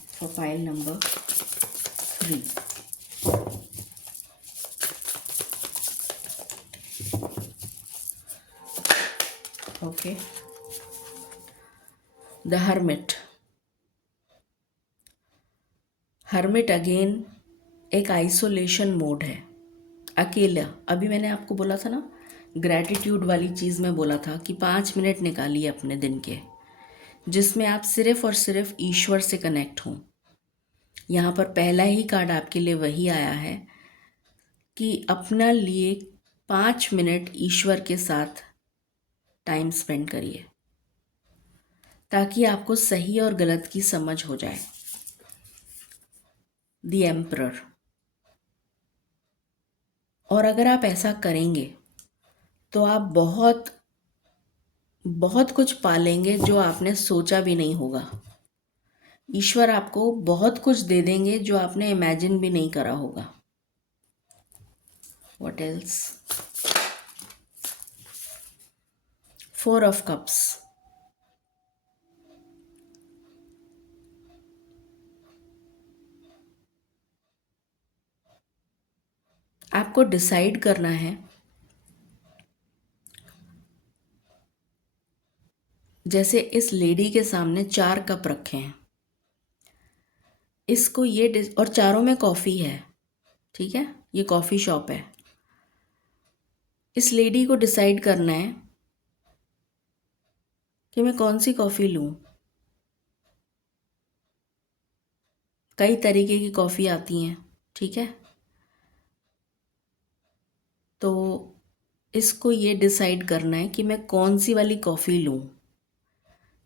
for pile number 3। Okay, the hermit. Hermit again एक आइसोलेशन मोड है, अकेला। अभी मैंने आपको बोला था ना, ग्रैटिट्यूड वाली चीज़ में बोला था कि 5 मिनट निकालिए अपने दिन के, जिसमें आप सिर्फ और सिर्फ ईश्वर से कनेक्ट हों। यहाँ पर पहला ही कार्ड आपके लिए वही आया है कि अपना लिए 5 मिनट ईश्वर के साथ टाइम स्पेंड करिए, ताकि आपको सही और गलत की समझ हो जाए। The emperor. और अगर आप ऐसा करेंगे तो आप बहुत बहुत कुछ पालेंगे जो आपने सोचा भी नहीं होगा। ईश्वर आपको बहुत कुछ दे देंगे जो आपने इमेजिन भी नहीं करा होगा। What else? 4 of cups. आपको डिसाइड करना है, जैसे इस लेडी के सामने 4 कप रखे हैं, इसको ये और चारों में कॉफ़ी है, ठीक है, ये कॉफ़ी शॉप है। इस लेडी को डिसाइड करना है कि मैं कौन सी कॉफ़ी लूँ। कई तरीके की कॉफ़ी आती हैं, ठीक है, तो इसको ये डिसाइड करना है कि मैं कौन सी वाली कॉफ़ी लूँ।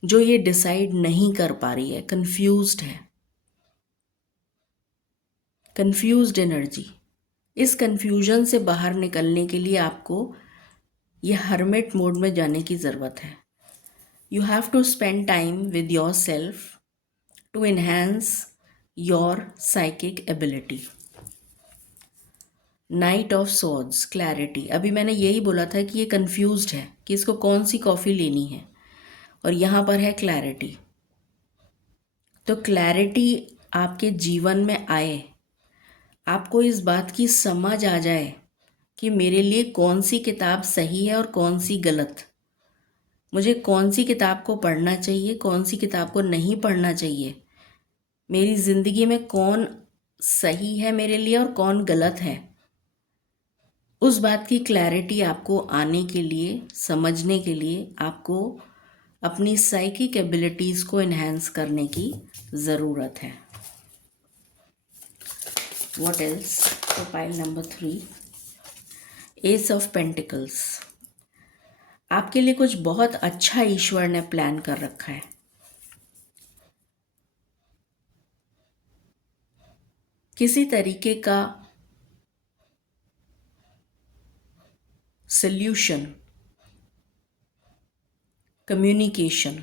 जो ये डिसाइड नहीं कर पा रही है, कंफ्यूज्ड है, कंफ्यूज्ड एनर्जी। इस कंफ्यूजन से बाहर निकलने के लिए आपको ये हर्मिट मोड में जाने की ज़रूरत है। You have to spend time with yourself to enhance your psychic ability. Knight of swords, clarity. अभी मैंने यही बोला था कि ये कंफ्यूज्ड है कि इसको कौन सी कॉफ़ी लेनी है, और यहाँ पर है क्लैरिटी। तो क्लैरिटी आपके जीवन में आए, आपको इस बात की समझ आ जाए कि मेरे लिए कौन सी किताब सही है और कौन सी गलत। मुझे कौन सी किताब को पढ़ना चाहिए, कौन सी किताब को नहीं पढ़ना चाहिए। मेरी ज़िंदगी में कौन सही है मेरे लिए और कौन गलत है। उस बात की क्लैरिटी आपको आने के लिए, समझने के लिए आपको अपनी साइकिक एबिलिटीज़ को इन्हेंस करने की ज़रूरत है। What else? तो pile number 3, ace of pentacles. आपके लिए कुछ बहुत अच्छा ईश्वर ने प्लान कर रखा है। किसी तरीके का सल्यूशन, कम्युनिकेशन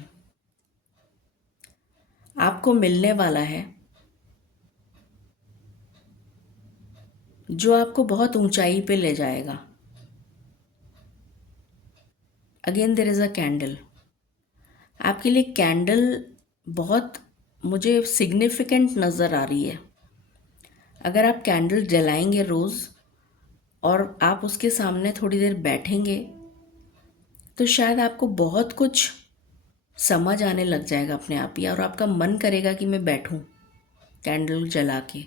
आपको मिलने वाला है, जो आपको बहुत ऊंचाई पे ले जाएगा। Again there is a candle. आपके लिए कैंडल बहुत मुझे सिग्निफिकेंट नज़र आ रही है। अगर आप कैंडल जलाएंगे रोज़ और आप उसके सामने थोड़ी देर बैठेंगे, तो शायद आपको बहुत कुछ समझ आने लग जाएगा अपने आप ही, और आपका मन करेगा कि मैं बैठूं कैंडल जला के।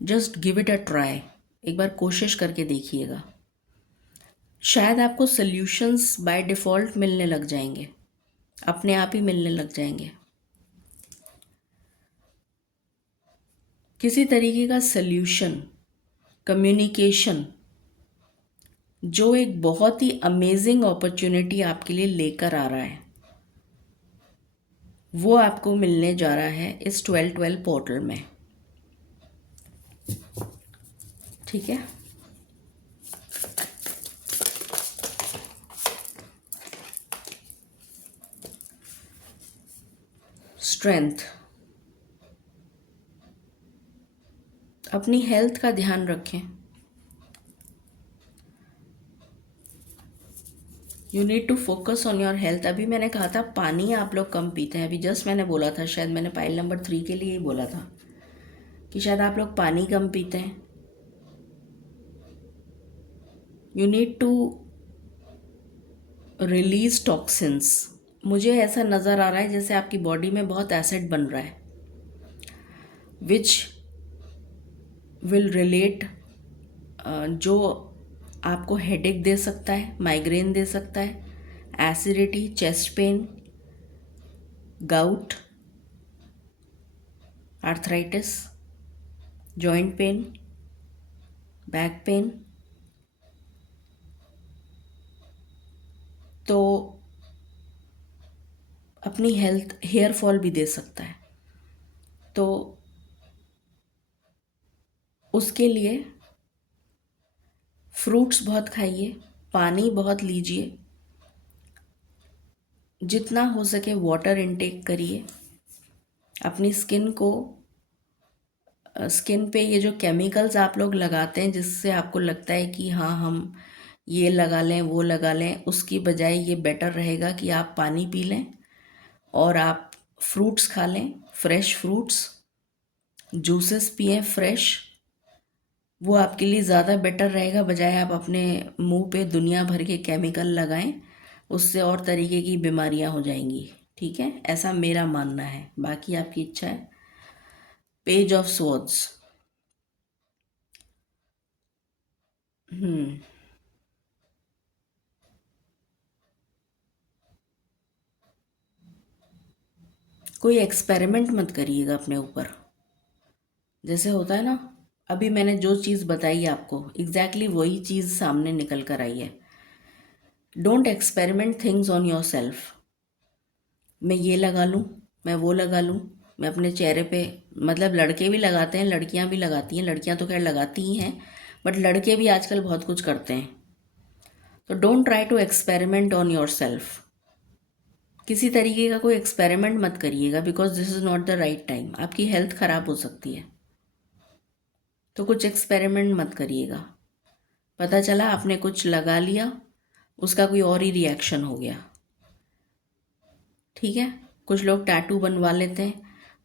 Just give it a try, एक बार कोशिश करके देखिएगा। शायद आपको सल्यूशंस बाय डिफ़ॉल्ट मिलने लग जाएंगे, अपने आप ही मिलने लग जाएंगे। किसी तरीके का सल्यूशन, कम्युनिकेशन, जो एक बहुत ही अमेजिंग अपॉर्चुनिटी आपके लिए लेकर आ रहा है, वो आपको मिलने जा रहा है इस 12-12 पोर्टल में, ठीक है। स्ट्रेंथ। अपनी हेल्थ का ध्यान रखें। You need to focus on your health. अभी मैंने कहा था पानी आप लोग कम पीते हैं, अभी जस्ट मैंने बोला था, शायद मैंने पाइल नंबर 3 के लिए ही बोला था कि शायद आप लोग पानी कम पीते हैं। You need to release toxins. मुझे ऐसा नज़र आ रहा है जैसे आपकी बॉडी में बहुत एसिड बन रहा है, विच विल रिलेट, जो आपको हेडेक दे सकता है, माइग्रेन दे सकता है, acidity, chest pain, gout, arthritis, joint pain, back pain. तो अपनी हेल्थ, हेयर फॉल भी दे सकता है। तो उसके लिए फ्रूट्स बहुत खाइए, पानी बहुत लीजिए, जितना हो सके वाटर इनटेक करिए। अपनी स्किन पे ये जो केमिकल्स आप लोग लगाते हैं जिससे आपको लगता है कि हाँ हम ये लगा लें वो लगा लें, उसकी बजाय ये बेटर रहेगा कि आप पानी पी लें और आप फ्रूट्स खा लें, फ्रेश फ्रूट्स, जूसेस पिएं फ्रेश। वो आपके लिए ज़्यादा बेटर रहेगा, बजाय आप अपने मुंह पे दुनिया भर के केमिकल लगाएं। उससे और तरीके की बीमारियां हो जाएंगी। ठीक है, ऐसा मेरा मानना है, बाकी आपकी इच्छा है। Page of swords. हम्म कोई एक्सपेरिमेंट मत करिएगा अपने ऊपर। जैसे होता है ना, अभी मैंने जो चीज़ बताई आपको एग्जैक्टली वही चीज़ सामने निकल कर आई है। Don't experiment things on your self. मैं ये लगा लूँ, मैं वो लगा लूँ, मैं अपने चेहरे पे, मतलब लड़के भी लगाते हैं, लड़कियां भी लगाती हैं, लड़कियां तो खैर लगाती ही हैं, बट लड़के भी आजकल बहुत कुछ करते हैं। तो don't try to experiment on yourself. किसी तरीके का कोई एक्सपेरिमेंट मत करिएगा, because this is not the right time. आपकी हेल्थ ख़राब हो सकती है, तो कुछ एक्सपेरिमेंट मत करिएगा। पता चला आपने कुछ लगा लिया, उसका कोई और ही रिएक्शन हो गया। ठीक है, कुछ लोग टैटू बनवा लेते हैं,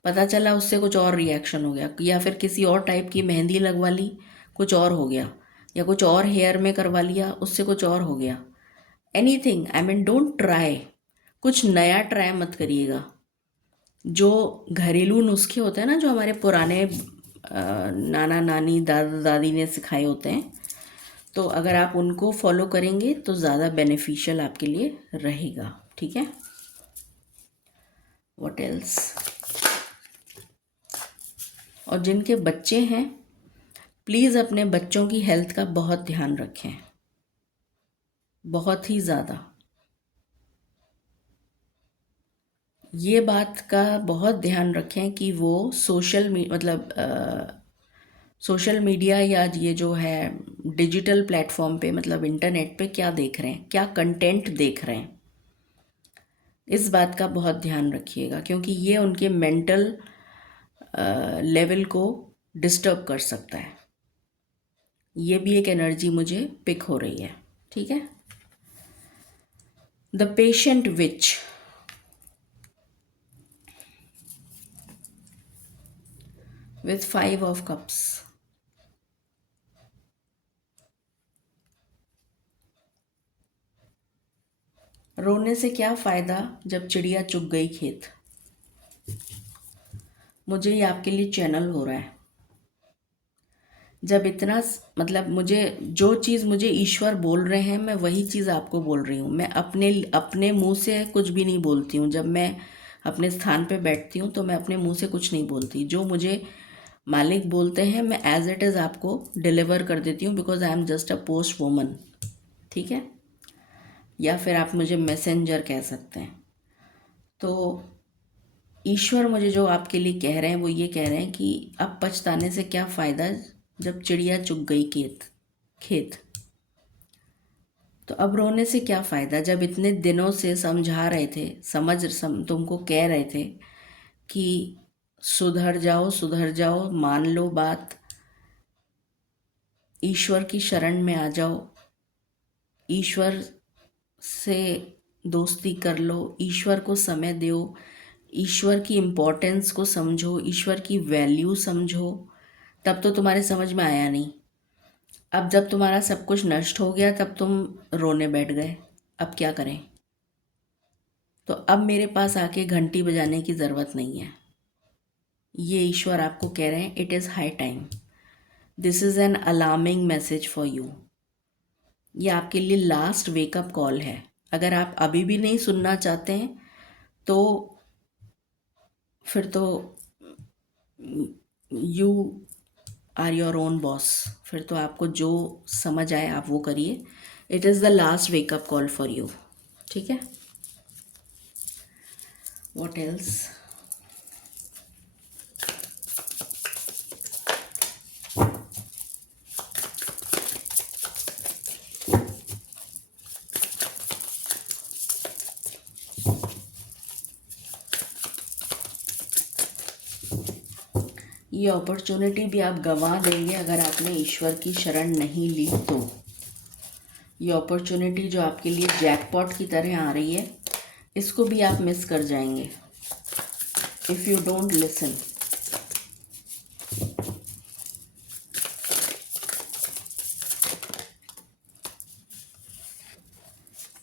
पता चला उससे कुछ और रिएक्शन हो गया, या फिर किसी और टाइप की मेहंदी लगवा ली, कुछ और हो गया, या कुछ और हेयर में करवा लिया, उससे कुछ और हो गया। Anything, I mean don't try, कुछ नया ट्राई मत करिएगा। जो घरेलू नुस्खे होते हैं ना, जो हमारे पुराने नाना नानी दादा दादी ने सिखाए होते हैं, तो अगर आप उनको फॉलो करेंगे तो ज़्यादा बेनिफिशियल आपके लिए रहेगा। ठीक है, व्हाट एल्स। और जिनके बच्चे हैं, प्लीज़ अपने बच्चों की हेल्थ का बहुत ध्यान रखें, बहुत ही ज़्यादा। ये बात का बहुत ध्यान रखें कि वो सोशल मीडिया या ये जो है डिजिटल प्लेटफॉर्म पे, मतलब इंटरनेट पे क्या देख रहे हैं, क्या कंटेंट देख रहे हैं। इस बात का बहुत ध्यान रखिएगा, क्योंकि ये उनके मेंटल लेवल को डिस्टर्ब कर सकता है। ये भी एक एनर्जी मुझे पिक हो रही है। ठीक है, the patient which. With 5 of Cups। रोने से क्या फ़ायदा जब चिड़िया चुग गई खेत। मुझे ये आपके लिए चैनल हो रहा है। जब इतना मतलब मुझे जो चीज़ मुझे ईश्वर बोल रहे हैं, मैं वही चीज़ आपको बोल रही हूँ। मैं अपने अपने मुंह से कुछ भी नहीं बोलती हूँ। जब मैं अपने स्थान पे बैठती हूँ तो मैं अपने मुंह से कुछ नहीं बोलती। जो मुझे मालिक बोलते हैं मैं एज इट इज़ आपको डिलीवर कर देती हूँ, because I am just a post woman. ठीक है, या फिर आप मुझे मैसेंजर कह सकते हैं। तो ईश्वर मुझे जो आपके लिए कह रहे हैं वो ये कह रहे हैं कि अब पछताने से क्या फ़ायदा जब चिड़िया चुग गई खेत। तो अब रोने से क्या फ़ायदा, जब इतने दिनों से समझा रहे थे, तुमको कह रहे थे कि सुधर जाओ सुधर जाओ, मान लो बात, ईश्वर की शरण में आ जाओ, ईश्वर से दोस्ती कर लो, ईश्वर को समय दो, ईश्वर की इम्पोर्टेंस को समझो, ईश्वर की वैल्यू समझो। तब तो तुम्हारे समझ में आया नहीं। अब जब तुम्हारा सब कुछ नष्ट हो गया तब तुम रोने बैठ गए। अब क्या करें। तो अब मेरे पास आके घंटी बजाने की ज़रूरत नहीं है। ये ईश्वर आपको कह रहे हैं, it is high time. This is an alarming message for you. ये आपके लिए लास्ट वेकअप कॉल है। अगर आप अभी भी नहीं सुनना चाहते हैं तो फिर तो you are your own boss. फिर तो आपको जो समझ आए आप वो करिए। It is the last wake up call for you. ठीक है, व्हाट एल्स? ये अपॉर्चुनिटी भी आप गंवा देंगे अगर आपने ईश्वर की शरण नहीं ली तो। ये अपॉर्चुनिटी जो आपके लिए जैकपॉट की तरह आ रही है, इसको भी आप मिस कर जाएंगे if you don't listen.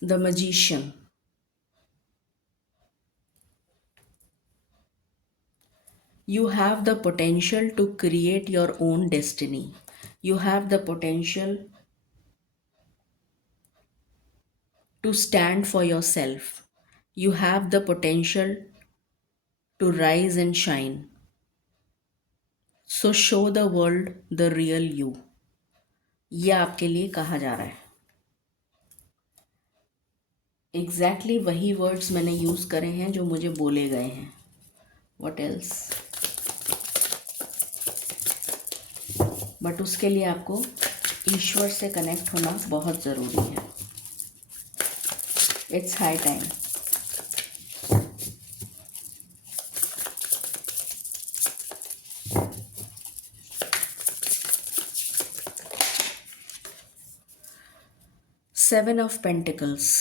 The magician. You have the potential to create your own destiny. You have the potential to stand for yourself. You have the potential to rise and shine. So show the world the real you. ये आपके लिए कहा जा रहा है। Exactly वही words मैंने use करे हैं जो मुझे बोले गए हैं। What else? बट उसके लिए आपको ईश्वर से कनेक्ट होना बहुत ज़रूरी है। It's high time. Seven of pentacles,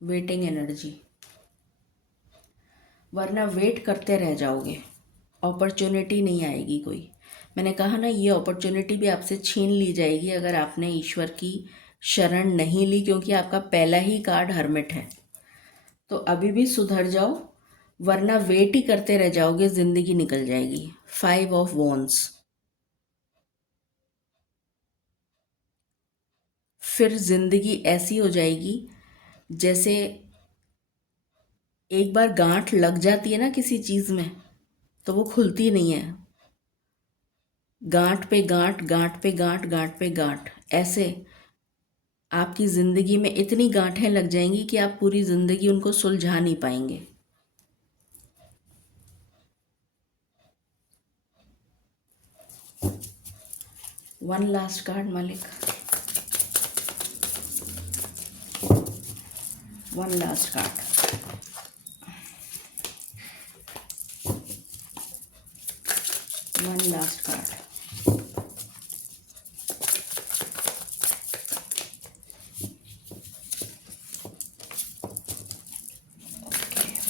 waiting energy. वरना वेट करते रह जाओगे, अपॉर्चुनिटी नहीं आएगी कोई। मैंने कहा ना, ये अपॉर्चुनिटी भी आपसे छीन ली जाएगी अगर आपने ईश्वर की शरण नहीं ली, क्योंकि आपका पहला ही कार्ड हर्मिट है। तो अभी भी सुधर जाओ, वरना वेट ही करते रह जाओगे, ज़िंदगी निकल जाएगी। 5 ऑफ वॉन्ड्स। फिर ज़िंदगी ऐसी हो जाएगी जैसे एक बार गांठ लग जाती है ना किसी चीज़ में, तो वो खुलती नहीं है। गांठ पे गांठ, गांठ पे गांठ, गांठ पे गांठ, ऐसे आपकी ज़िंदगी में इतनी गांठें लग जाएंगी कि आप पूरी ज़िंदगी उनको सुलझा नहीं पाएंगे। वन लास्ट कार्ड मालिक, one last card. One last card.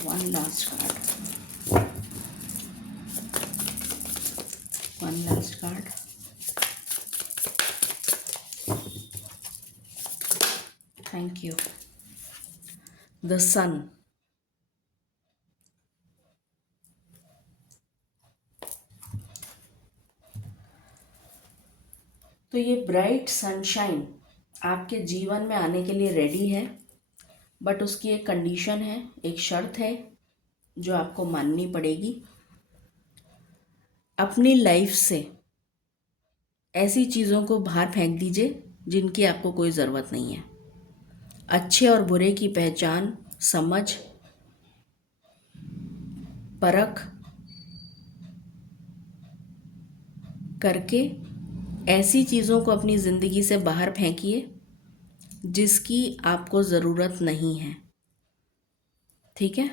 One last card. One last card. Thank you. The sun. तो ये ब्राइट सनशाइन आपके जीवन में आने के लिए रेडी है, बट उसकी एक कंडीशन है, एक शर्त है जो आपको माननी पड़ेगी। अपनी लाइफ से ऐसी चीज़ों को बाहर फेंक दीजिए जिनकी आपको कोई ज़रूरत नहीं है। अच्छे और बुरे की पहचान, समझ, परख करके ऐसी चीज़ों को अपनी ज़िंदगी से बाहर फेंकिए जिसकी आपको ज़रूरत नहीं है। ठीक है,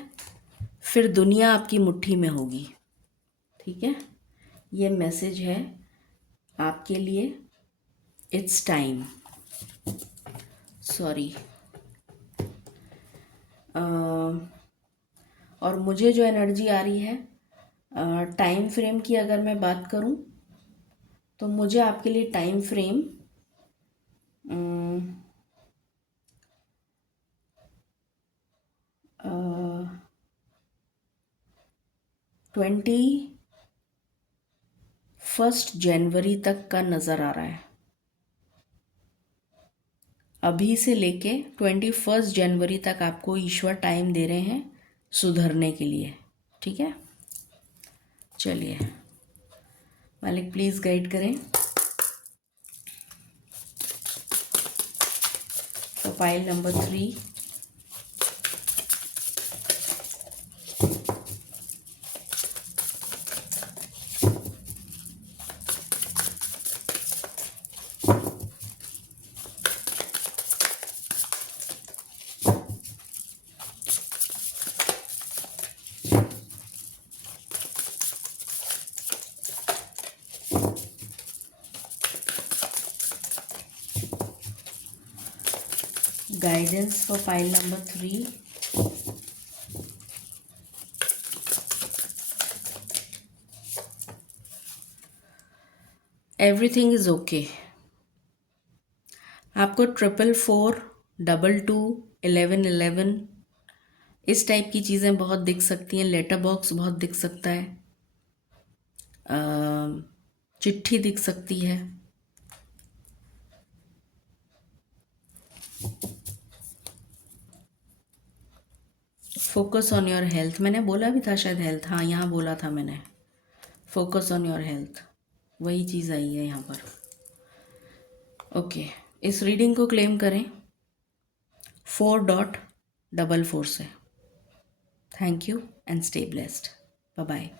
फिर दुनिया आपकी मुट्ठी में होगी। ठीक है, ये मैसेज है आपके लिए। It's time. सॉरी। और मुझे जो एनर्जी आ रही है, टाइम फ्रेम की अगर मैं बात करूं तो मुझे आपके लिए टाइम फ्रेम 25 1 जनवरी तक का नज़र आ रहा है। अभी से लेके 21 जनवरी तक आपको ईश्वर टाइम दे रहे हैं सुधरने के लिए। ठीक है, चलिए मालिक प्लीज़ गाइड करें। तो pile number 3, guidance for pile number 3. Everything is okay. आपको 444, 22, 1111 इस टाइप की चीज़ें बहुत दिख सकती हैं। लेटर बॉक्स बहुत दिख सकता है, चिट्ठी दिख सकती है। फोकस ऑन योर हेल्थ, मैंने बोला भी था शायद हेल्थ, हाँ यहाँ बोला था मैंने, फोकस ऑन योर हेल्थ, वही चीज़ आई है यहाँ पर। ओके, इस रीडिंग को क्लेम करें 4.44 से। Thank you and stay blessed. Bye bye.